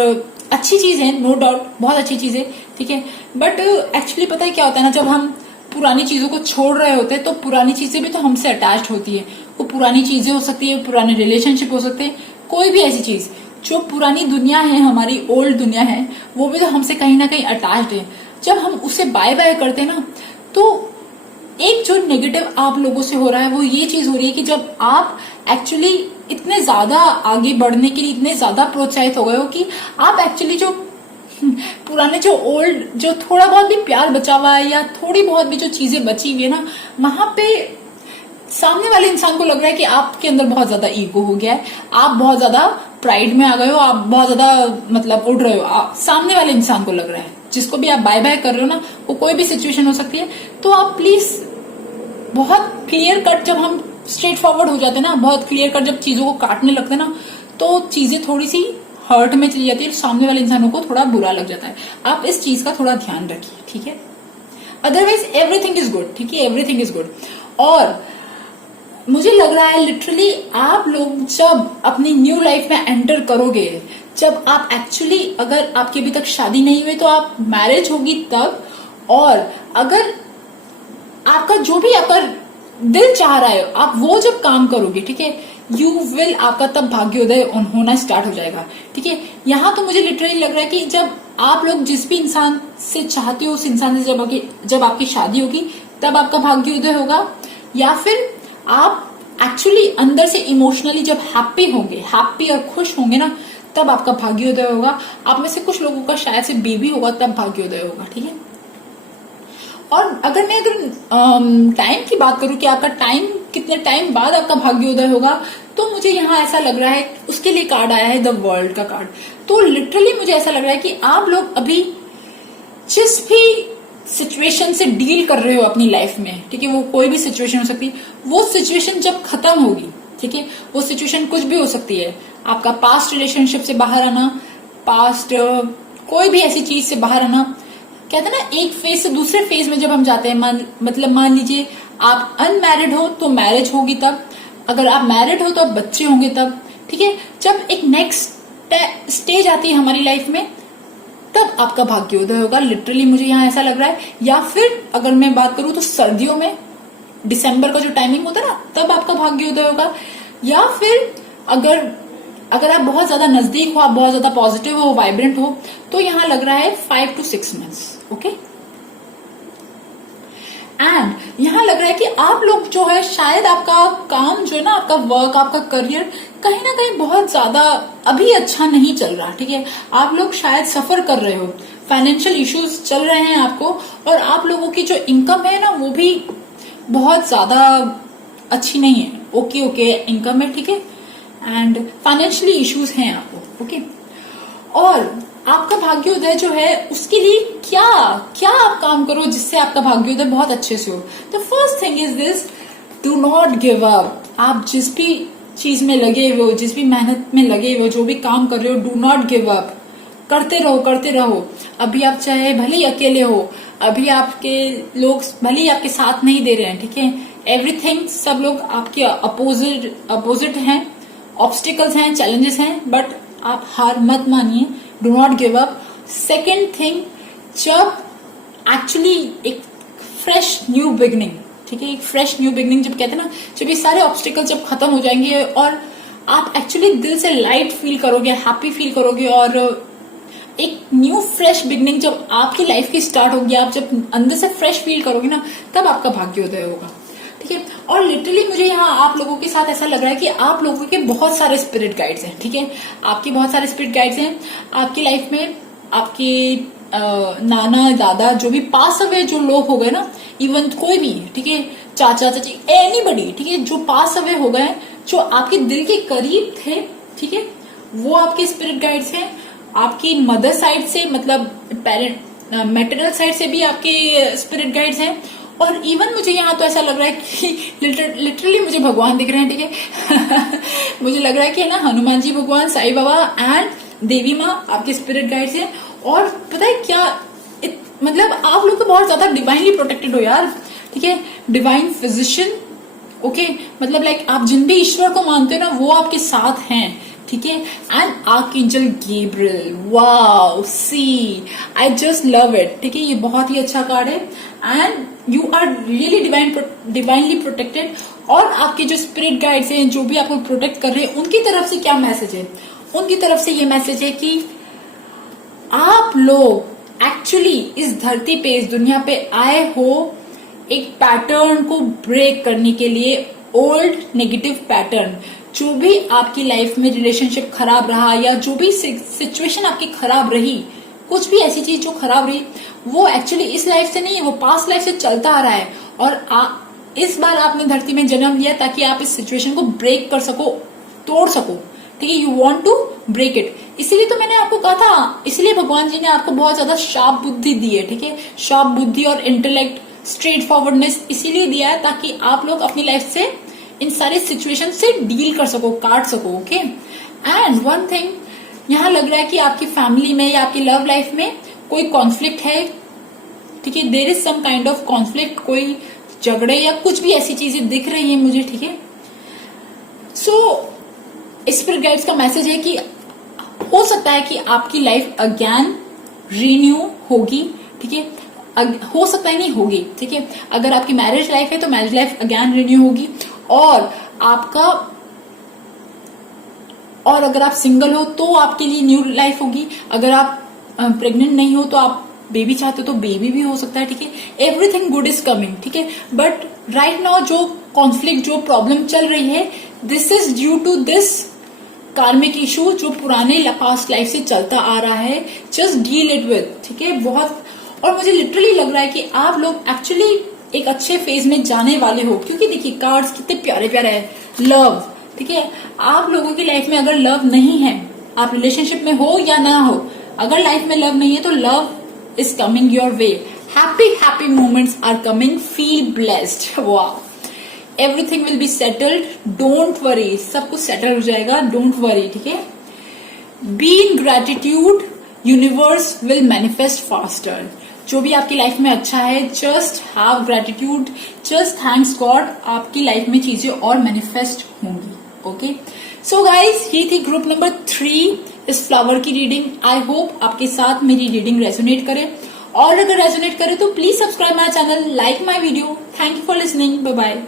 अच्छी चीज है, नो डाउट, बहुत अच्छी चीज है, ठीक है। बट एक्चुअली पता है क्या होता है ना, जब हम पुरानी चीजों को छोड़ रहे होते हैं तो पुरानी चीजें भी तो हमसे अटैच्ड होती है, वो पुरानी चीजें हो सकती है, पुराने रिलेशनशिप हो सकते हैं, कोई भी ऐसी चीज जो पुरानी दुनिया है, हमारी ओल्ड दुनिया है, वो भी तो हमसे कहीं ना कहीं अटैच्ड है। जब हम उसे बाय बाय करते हैं ना, तो एक जो नेगेटिव आप लोगों से हो रहा है वो ये चीज हो रही है कि जब आप एक्चुअली इतने ज्यादा आगे बढ़ने के लिए इतने ज्यादा प्रोत्साहित हो गए हो कि आप एक्चुअली जो पुराने जो ओल्ड जो थोड़ा बहुत भी प्यार बचा हुआ है या थोड़ी बहुत भी जो चीजें बची हुई है ना, वहां पे सामने वाले इंसान को लग रहा है कि आपके अंदर बहुत ज्यादा ईगो हो गया है, आप बहुत ज्यादा प्राइड में आ गए हो, आप बहुत ज्यादा मतलब उड़ रहे हो, सामने वाले इंसान को लग रहा है, जिसको भी आप बाय बाय कर रहे हो ना, वो कोई भी सिचुएशन हो सकती है, तो आप प्लीज बहुत क्लियर कट, जब हम स्ट्रेट फॉरवर्ड हो जाते हैं ना, बहुत क्लियर कट जब चीजों को काटने लगते हैं ना, तो चीजें थोड़ी सी हर्ट में चली जाती है, सामने वाले इंसानों को थोड़ा बुरा लग जाता है। आप इस चीज का थोड़ा ध्यान रखिए, ठीक है। अदरवाइज एवरीथिंग इज गुड, ठीक है, एवरीथिंग इज गुड। और मुझे लग रहा है लिटरली आप लोग जब अपनी न्यू लाइफ में एंटर करोगे, जब आप एक्चुअली अगर आपकी अभी तक शादी नहीं हुई तो आप मैरिज होगी तब, और अगर आपका जो भी अगर दिल चाह रहा है आप वो जब काम करोगे, ठीक है, यू विल, आपका तब भाग्योदय होना स्टार्ट हो जाएगा, ठीक है। यहाँ तो मुझे लिटरली लग रहा है कि जब आप लोग जिस भी इंसान से चाहते हो उस इंसान से जब आपकी शादी होगी तब आपका भाग्योदय होगा, या फिर आप एक्चुअली अंदर से इमोशनली जब हैप्पी होंगे, हैप्पी और खुश होंगे ना, तब आपका भाग्योदय होगा। आप में से कुछ लोगों का शायद से बेबी होगा तब भाग्योदय होगा, ठीक है। और अगर मैं टाइम की बात करूं कि आपका टाइम कितने टाइम बाद आपका भाग्योदय होगा, तो मुझे यहाँ ऐसा लग रहा है, उसके लिए कार्ड आया है द वर्ल्ड का कार्ड, तो लिटरली मुझे ऐसा लग रहा है कि आप लोग अभी जिस भी सिचुएशन से डील कर रहे हो अपनी लाइफ में, ठीक है, वो कोई भी सिचुएशन हो सकती है, वो सिचुएशन जब खत्म होगी, ठीक है, वो सिचुएशन कुछ भी हो सकती है, आपका पास्ट रिलेशनशिप से बाहर आना, पास्ट कोई भी ऐसी चीज से बाहर आना, कहते हैं ना एक फेज से दूसरे फेज में जब हम जाते हैं, मान लीजिए आप अनमैरिड हो तो मैरिज होगी तब, अगर आप मैरिड हो तो आप बच्चे होंगे तब, ठीक है, जब एक नेक्स्ट स्टेज आती है हमारी लाइफ में तब आपका भाग्योदय होगा, लिटरली मुझे यहाँ ऐसा लग रहा है। या फिर अगर मैं बात करूं तो सर्दियों में दिसंबर का जो टाइमिंग होता है ना, तब आपका भाग्योदय होगा। या फिर अगर आप बहुत ज्यादा नजदीक हो, आप बहुत ज्यादा पॉजिटिव हो, वाइब्रेंट हो, तो यहाँ लग रहा है 5 to 6 months, ओके। एंड यहाँ लग रहा है कि आप लोग जो है शायद आपका काम जो है ना, आपका वर्क, आपका करियर कहीं ना कहीं बहुत ज्यादा अभी अच्छा नहीं चल रहा, ठीक है, आप लोग शायद सफर कर रहे हो, फाइनेंशियल इश्यूज चल रहे हैं आपको, और आप लोगों की जो इनकम है ना वो भी बहुत ज्यादा अच्छी नहीं है, ओके इनकम है, ठीक है, एंड फाइनेंशियली इश्यूज हैं आपको, ओके। और आपका भाग्योदय जो है उसके लिए क्या आप काम करो जिससे आपका भाग्योदय बहुत अच्छे से हो। The first thing is this, do not give up. आप जिस भी चीज में लगे हुए हो, जिस भी मेहनत में लगे हुए हो, जो भी काम कर रहे हो, डू नॉट गिव अप, करते रहो। अभी आप चाहे भले ही अकेले हो, अभी आपके लोग भले ही आपके साथ नहीं दे रहे हैं, ठीक है, एवरीथिंग, सब लोग आपके अपोजिट हैं, ऑब्स्टिकल्स हैं, चैलेंजेस हैं, बट आप हार मत मानिए, do not give up. Second thing, जब एक्चुअली एक फ्रेश न्यू बिगनिंग, ठीक है, एक फ्रेश न्यू बिगनिंग जब कहते हैं ना, जब ये सारे ऑब्स्टिकल जब खत्म हो जाएंगे और आप एक्चुअली दिल से लाइट फील करोगे, हैप्पी फील करोगे, और एक न्यू फ्रेश बिगनिंग जब आपकी लाइफ की स्टार्ट होगी, आप जब अंदर से फ्रेश फील करोगे ना, तब आपका भाग्योदय होगा। ठीक है, और लिटरली मुझे यहाँ आप लोगों के साथ ऐसा लग रहा है कि आप लोगों के बहुत सारे स्पिरिट गाइड्स हैं। ठीक है, आपके बहुत सारे स्पिरिट गाइड्स हैं आपकी लाइफ में। आपके नाना दादा जो भी पास अवे जो लोग हो गए ना, इवन कोई भी, ठीक है, चाचा चाची, एनीबडी, ठीक है, जो पास अवे हो गए, जो आपके दिल के करीब थे, ठीक है, वो आपके स्पिरिट गाइड्स हैं। आपकी मदर साइड से, मतलब पेरेंट मैटरनल साइड से भी आपके स्पिरिट गाइड्स हैं। और इवन मुझे यहाँ तो ऐसा लग रहा है कि लिटरली मुझे भगवान दिख रहे हैं। ठीक है मुझे लग रहा है कि ना हनुमान जी भगवान, साईं बाबा एंड देवी माँ आपके स्पिरिट गाइड्स हैं। और पता है क्या, मतलब आप लोग तो बहुत ज्यादा डिवाइनली प्रोटेक्टेड हो यार। ठीक है, डिवाइन फिजिशियन, ओके, मतलब लाइक आप जिन भी ईश्वर को मानते हो ना, वो आपके साथ हैं। ठीक है, and archangel Gabriel, wow, see, I just love it. ठीक है, ये बहुत ही अच्छा कार्ड है and you are really divinely protected. और आपके जो स्पिरिट गाइड्स हैं, जो भी आपको प्रोटेक्ट कर रहे हैं, उनकी तरफ से क्या मैसेज है? उनकी तरफ से ये मैसेज है कि आप लोग एक्चुअली इस धरती पे, इस दुनिया पे आए हो एक पैटर्न को ब्रेक करने के लिए। ओल्ड नेगेटिव पैटर्न, जो भी आपकी लाइफ में रिलेशनशिप खराब रहा, या जो भी सिचुएशन आपकी खराब रही, कुछ भी ऐसी चीज जो खराब रही, वो एक्चुअली इस लाइफ से नहीं है, वो पास्ट लाइफ से चलता आ रहा है। और इस बार आपने धरती में जन्म लिया ताकि आप इस सिचुएशन को ब्रेक कर सको, तोड़ सको। ठीक है, you want to break it. इसीलिए तो मैंने आपको कहा था, इसलिए भगवान जी ने आपको बहुत ज्यादा शार्प बुद्धि दी है। ठीक है, शार्प बुद्धि और इंटेलेक्ट, स्ट्रेट फॉरवर्डनेस इसीलिए दिया है ताकि आप लोग अपनी लाइफ से इन सारे सिचुएशन से डील कर सको, काट सको। ओके, एंड वन थिंग यहाँ लग रहा है कि आपकी फैमिली में या आपकी लव लाइफ में कोई कॉन्फ्लिक्ट है। ठीक है, there is some kind of conflict, कोई झगड़े या कुछ भी ऐसी चीजें दिख रही हैं मुझे। ठीक है, सो स्पिरिट गाइड्स का मैसेज है कि हो सकता है कि आपकी लाइफ अगेन रीन्यू होगी। ठीक है, हो सकता है नहीं होगी। ठीक है, अगर आपकी मैरिज लाइफ है तो मैरिज लाइफ अगेन रिन्यू होगी। और अगर आप सिंगल हो तो आपके लिए न्यू लाइफ होगी। अगर आप प्रेग्नेंट नहीं हो तो आप बेबी चाहते हो तो बेबी भी हो सकता है। ठीक है, एवरीथिंग गुड इज कमिंग। ठीक है, बट राइट नाउ जो कॉन्फ्लिक्ट, जो प्रॉब्लम चल रही है, this is due to this karmic issue जो पुराने पास्ट लाइफ से चलता आ रहा है। Just deal it with. ठीक है, बहुत, और मुझे लिटरली लग रहा है कि आप लोग एक्चुअली एक अच्छे फेज में जाने वाले हो, क्योंकि देखिए कार्ड्स कितने प्यारे प्यारे हैं। लव, ठीक है, आप लोगों की लाइफ में अगर लव नहीं है, आप रिलेशनशिप में हो या ना हो, अगर लाइफ में लव नहीं है तो love is coming your way. Happy happy moments are coming, feel blessed, वाह, everything will be settled, don't worry, सब कुछ सेटल हो जाएगा, डोंट वरी। ठीक है, be in gratitude, universe will manifest faster. जो भी आपकी लाइफ में अच्छा है, just have gratitude, just thanks God, आपकी लाइफ में चीजें और मैनिफेस्ट होंगी। ओके, सो गाइज, ये थी ग्रुप नंबर 3 इस फ्लावर की रीडिंग। आई होप आपके साथ मेरी रीडिंग रेजोनेट करे, और अगर रेजोनेट करे तो please subscribe my channel, like my video. Thank you for listening, bye bye.